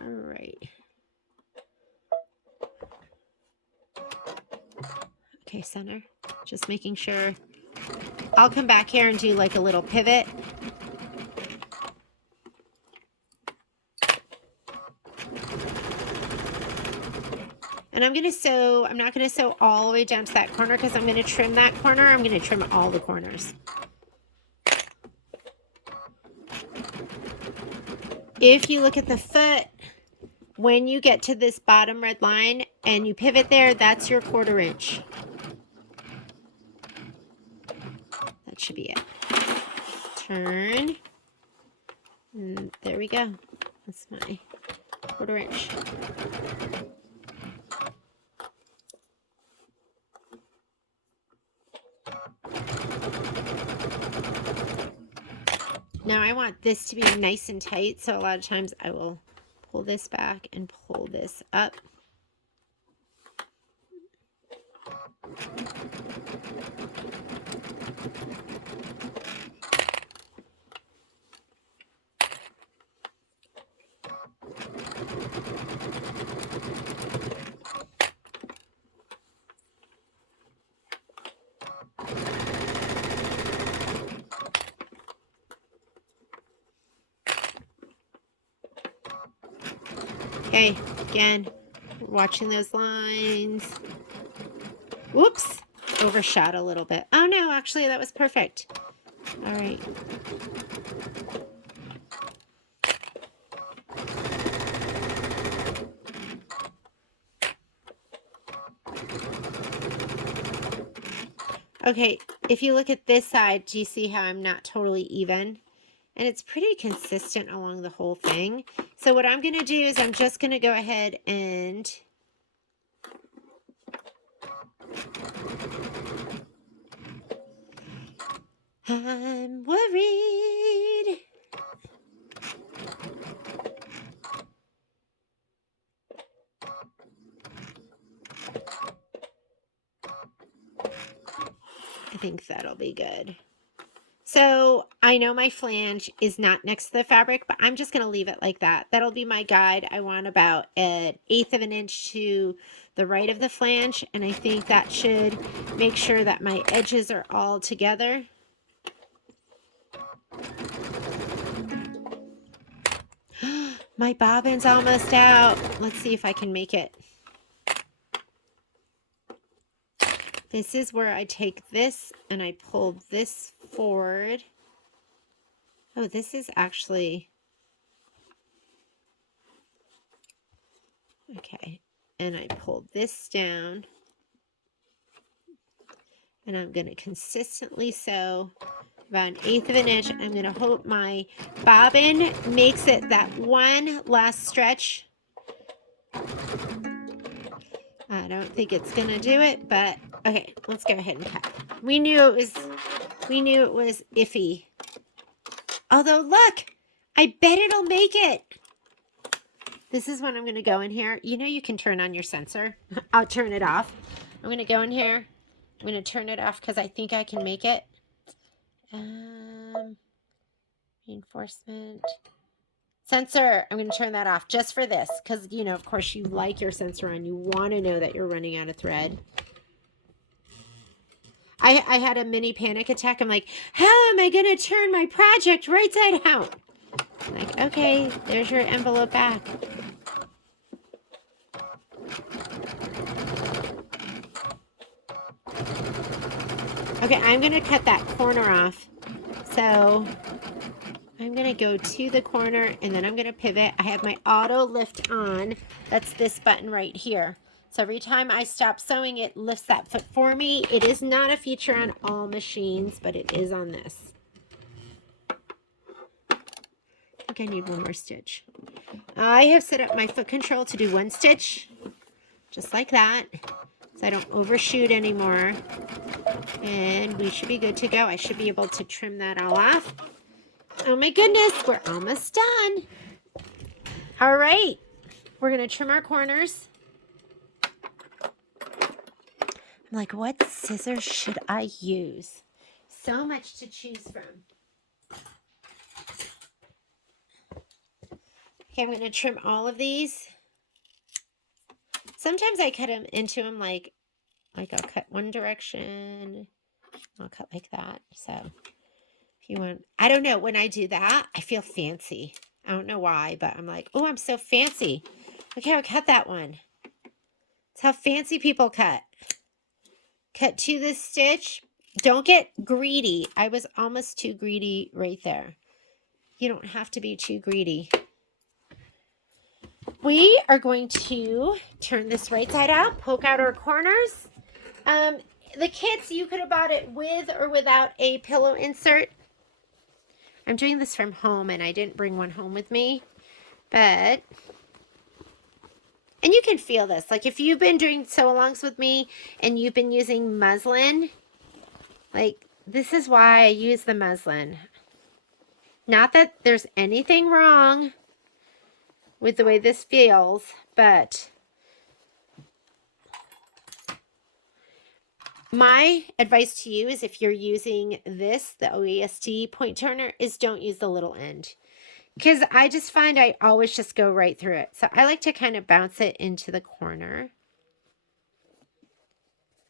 All right. Okay, center. Just making sure. I'll come back here and do like a little pivot. And I'm going to sew, I'm not going to sew all the way down to that corner because I'm going to trim that corner. I'm going to trim all the corners. If you look at the foot, when you get to this bottom red line and you pivot there, that's your 1/4 inch. That should be it. Turn. And there we go. That's my 1/4 inch. Now I want this to be nice and tight, so a lot of times I will pull this back and pull this up. Okay, again, watching those lines. Whoops, overshot a little bit. Oh no, actually that was perfect. All right. Okay, if you look at this side, do you see how I'm not totally even? And it's pretty consistent along the whole thing. So what I'm going to do is I'm just going to go ahead and I'm worried. I think that'll be good. So I know my flange is not next to the fabric, but I'm just going to leave it like that. That'll be my guide. I want about 1/8 of an inch to the right of the flange, and I think that should make sure that my edges are all together. My bobbin's almost out. Let's see if I can make it. This is where I take this and I pull this forward. Oh, this is actually... Okay. And I pull this down. And I'm going to consistently sew about 1/8 of an inch. I'm going to hope my bobbin makes it that one last stretch. I don't think it's going to do it, but okay, let's go ahead and cut. We knew it was iffy. Although, look, I bet it'll make it. This is when I'm going to go in here. You know you can turn on your sensor. I'll turn it off. I'm going to go in here. I'm going to turn it off because I think I can make it. Reinforcement. Sensor. I'm going to turn that off just for this because, you know, of course, you like your sensor on. You want to know that you're running out of thread. I had a mini panic attack. I'm like, how am I going to turn my project right side out? I'm like, okay, there's your envelope back. Okay, I'm going to cut that corner off. So I'm going to go to the corner and then I'm going to pivot. I have my auto lift on. That's this button right here. So every time I stop sewing, it lifts that foot for me. It is not a feature on all machines, but it is on this. I think I need one more stitch. I have set up my foot control to do 1 stitch, just like that, so I don't overshoot anymore. And we should be good to go. I should be able to trim that all off. Oh my goodness, we're almost done. All right, we're going to trim our corners. I'm like, what scissors should I use? So much to choose from. Okay, I'm going to trim all of these. Sometimes I cut them into them like I'll cut one direction. I'll cut like that. So if you want, I don't know, when I do that, I feel fancy. I don't know why, but I'm like, oh, I'm so fancy. Okay, I'll cut that one. That's how fancy people cut. Cut to this stitch. Don't get greedy. I was almost too greedy right there. You don't have to be too greedy. We are going to turn this right side out, poke out our corners. The kits, you could have bought it with or without a pillow insert. I'm doing this from home and I didn't bring one home with me, but, and you can feel this. Like if you've been doing sew-alongs with me and you've been using muslin, like this is why I use the muslin. Not that there's anything wrong with the way this feels, but my advice to you is if you're using this, the OEST point turner, is don't use the little end. Because I just find I always just go right through it. So I like to kind of bounce it into the corner.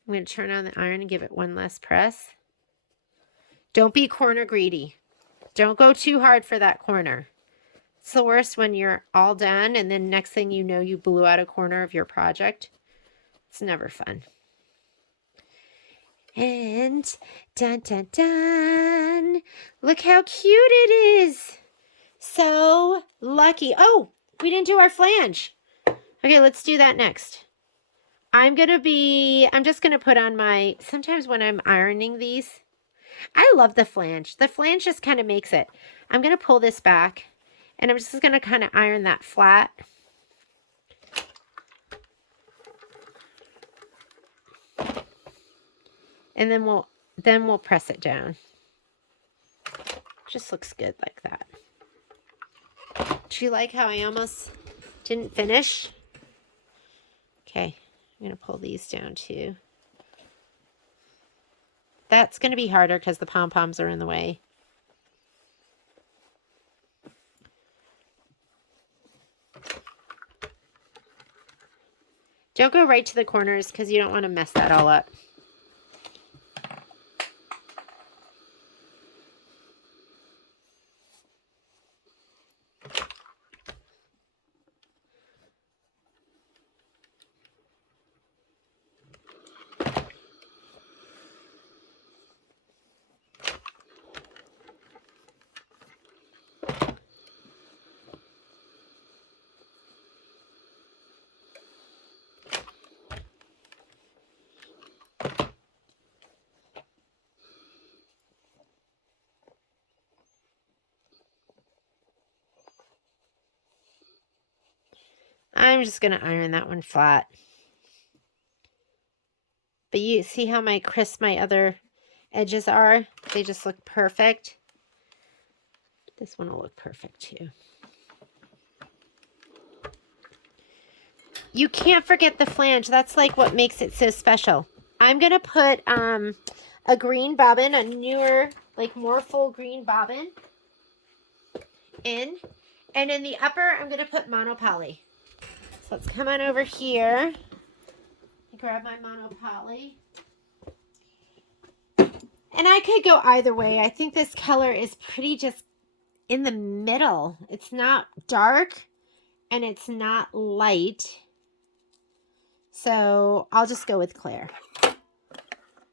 I'm going to turn on the iron and give it one last press. Don't be corner greedy. Don't go too hard for that corner. It's the worst when you're all done and then next thing you know, you blew out a corner of your project. It's never fun. And dun dun dun. Look how cute it is. So lucky. Oh, we didn't do our flange. Okay, let's do that next. I'm just going to put on sometimes when I'm ironing these, I love the flange. The flange just kind of makes it. I'm going to pull this back and I'm just going to kind of iron that flat. And then we'll press it down. Just looks good like that. Do you like how I almost didn't finish? Okay, I'm going to pull these down too. That's going to be harder because the pom-poms are in the way. Don't go right to the corners because you don't want to mess that all up. I'm just going to iron that one flat. But you see how crisp my other edges are? They just look perfect. This one will look perfect too. You can't forget the flange. That's like what makes it so special. I'm going to put a green bobbin, a newer, like more full green bobbin in. And in the upper, I'm going to put monopoly. So let's come on over here. Grab my monopoly. And I could go either way. I think this color is pretty just in the middle. It's not dark and it's not light. So I'll just go with Claire. Let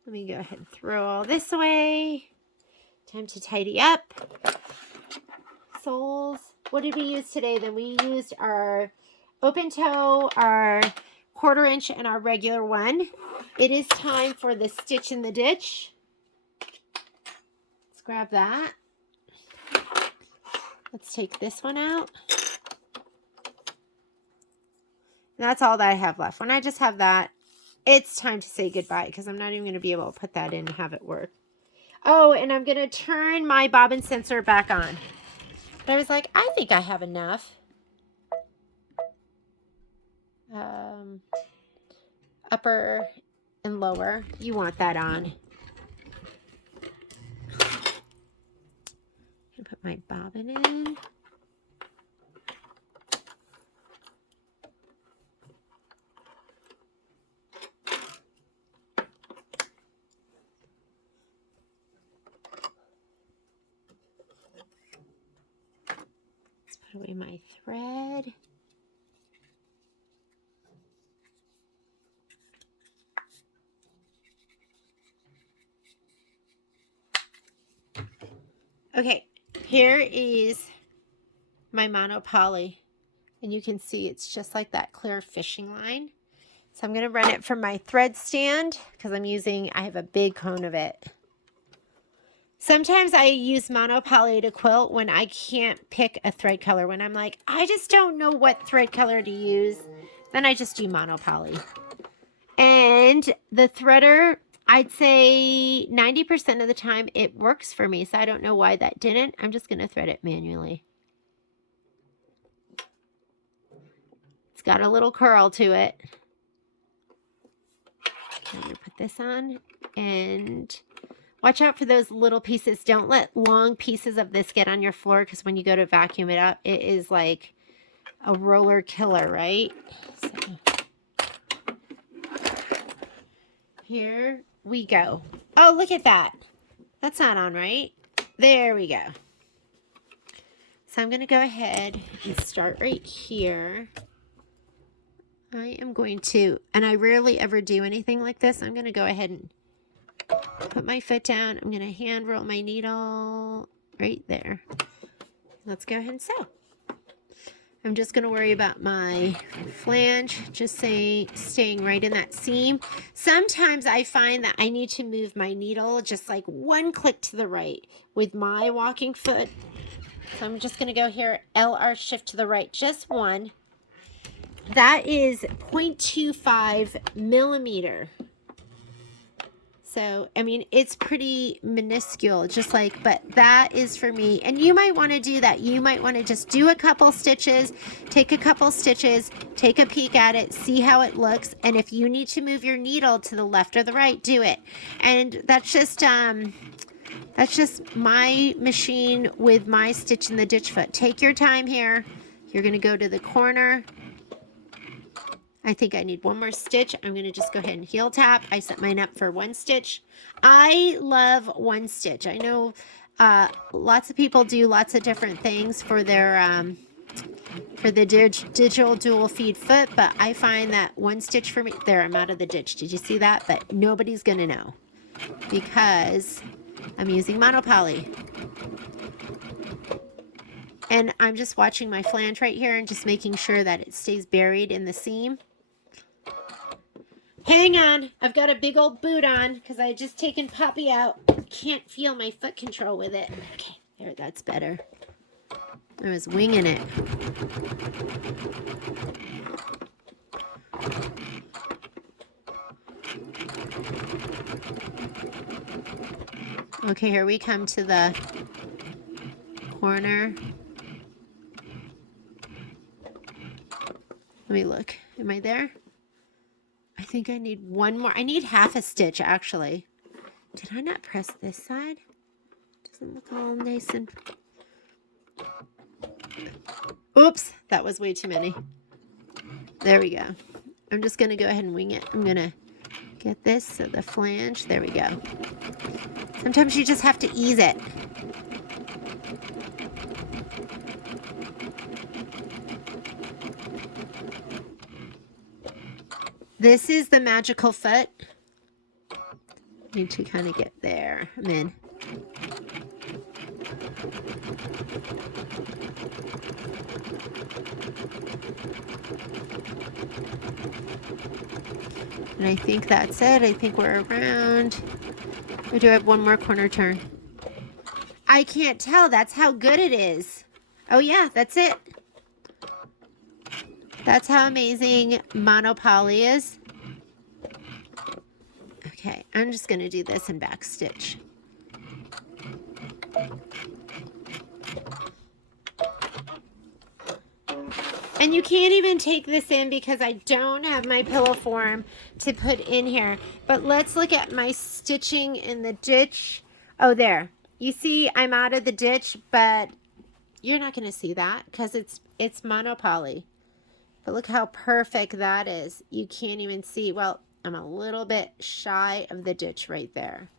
me go ahead and throw all this away. Time to tidy up. Soles. What did we use today? Then we used our open toe, our 1/4 inch, and our regular one. It is time for the stitch in the ditch. Let's grab that. Let's take this one out. And that's all that I have left. When I just have that, it's time to say goodbye because I'm not even going to be able to put that in and have it work. Oh, and I'm going to turn my bobbin sensor back on. But I was like, I think I have enough. Upper and lower. You want that on. I'm going to put my bobbin in. Let's put away my thread. Okay, here is my monopoly, and you can see it's just like that clear fishing line. So I'm going to run it from my thread stand because I have a big cone of it. Sometimes I use monopoly to quilt when I can't pick a thread color. When I'm like, I just don't know what thread color to use, then I just do monopoly. And the threader, I'd say 90% of the time it works for me, so I don't know why that didn't. I'm just going to thread it manually. It's got a little curl to it. I'm going to put this on, and watch out for those little pieces. Don't let long pieces of this get on your floor because when you go to vacuum it up, it is like a roller killer, right? So here we go. Oh, look at that. That's not on right. There we go. So I'm going to go ahead and start right here. I am going to, and I rarely ever do anything like this. I'm going to go ahead and put my foot down. I'm going to hand roll my needle right there. Let's go ahead and sew. I'm just going to worry about my flange, just staying right in that seam. Sometimes I find that I need to move my needle just like one click to the right with my walking foot. So I'm just going to go here, LR shift to the right, just one. That is 0.25 millimeter. So, I mean, it's pretty minuscule, just like, but that is for me. And you might want to do that. You might want to just do a couple stitches, take a couple stitches, take a peek at it, see how it looks. And if you need to move your needle to the left or the right, do it. And that's just my machine with my stitch in the ditch foot. Take your time here. You're going to go to the corner. I think I need one more stitch. I'm going to just go ahead and heel tap. I set mine up for one stitch. I love one stitch. I know lots of people do lots of different things for their for the digital dual feed foot, but I find that one stitch for me, there, I'm out of the ditch. Did you see that? But nobody's going to know because I'm using monopoly. And I'm just watching my flange right here and just making sure that it stays buried in the seam. Hang on, I've got a big old boot on because I had just taken Poppy out. Can't feel my foot control with it. Okay, there, that's better. I was winging it. Okay, here we come to the corner. Let me look. Am I there? I think I need one more. I need half a stitch, actually. Did I not press this side? Doesn't look all nice and... Oops, that was way too many. There we go. I'm just going to go ahead and wing it. I'm going to get this, so the flange, there we go. Sometimes you just have to ease it. This is the magical foot. Need to kind of get there. I'm in. And I think that's it. I think we're around. We do have one more corner turn. I can't tell. That's how good it is. Oh yeah, that's it. That's how amazing monopoly is. Okay, I'm just going to do this and back stitch. And you can't even take this in because I don't have my pillow form to put in here. But let's look at my stitching in the ditch. Oh, there. You see I'm out of the ditch, but you're not going to see that because it's monopoly. But look how perfect that is. You can't even see. Well, I'm a little bit shy of the ditch right there.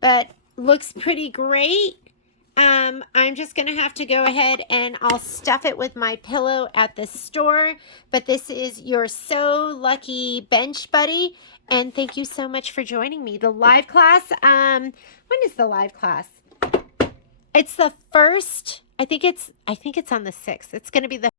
But looks pretty great. I'm just going to have to go ahead and I'll stuff it with my pillow at the store. But this is your So Lucky Bench Buddy. And thank you so much for joining me. The live class, when is the live class? It's the first, I think it's on the 6th. It's going to be the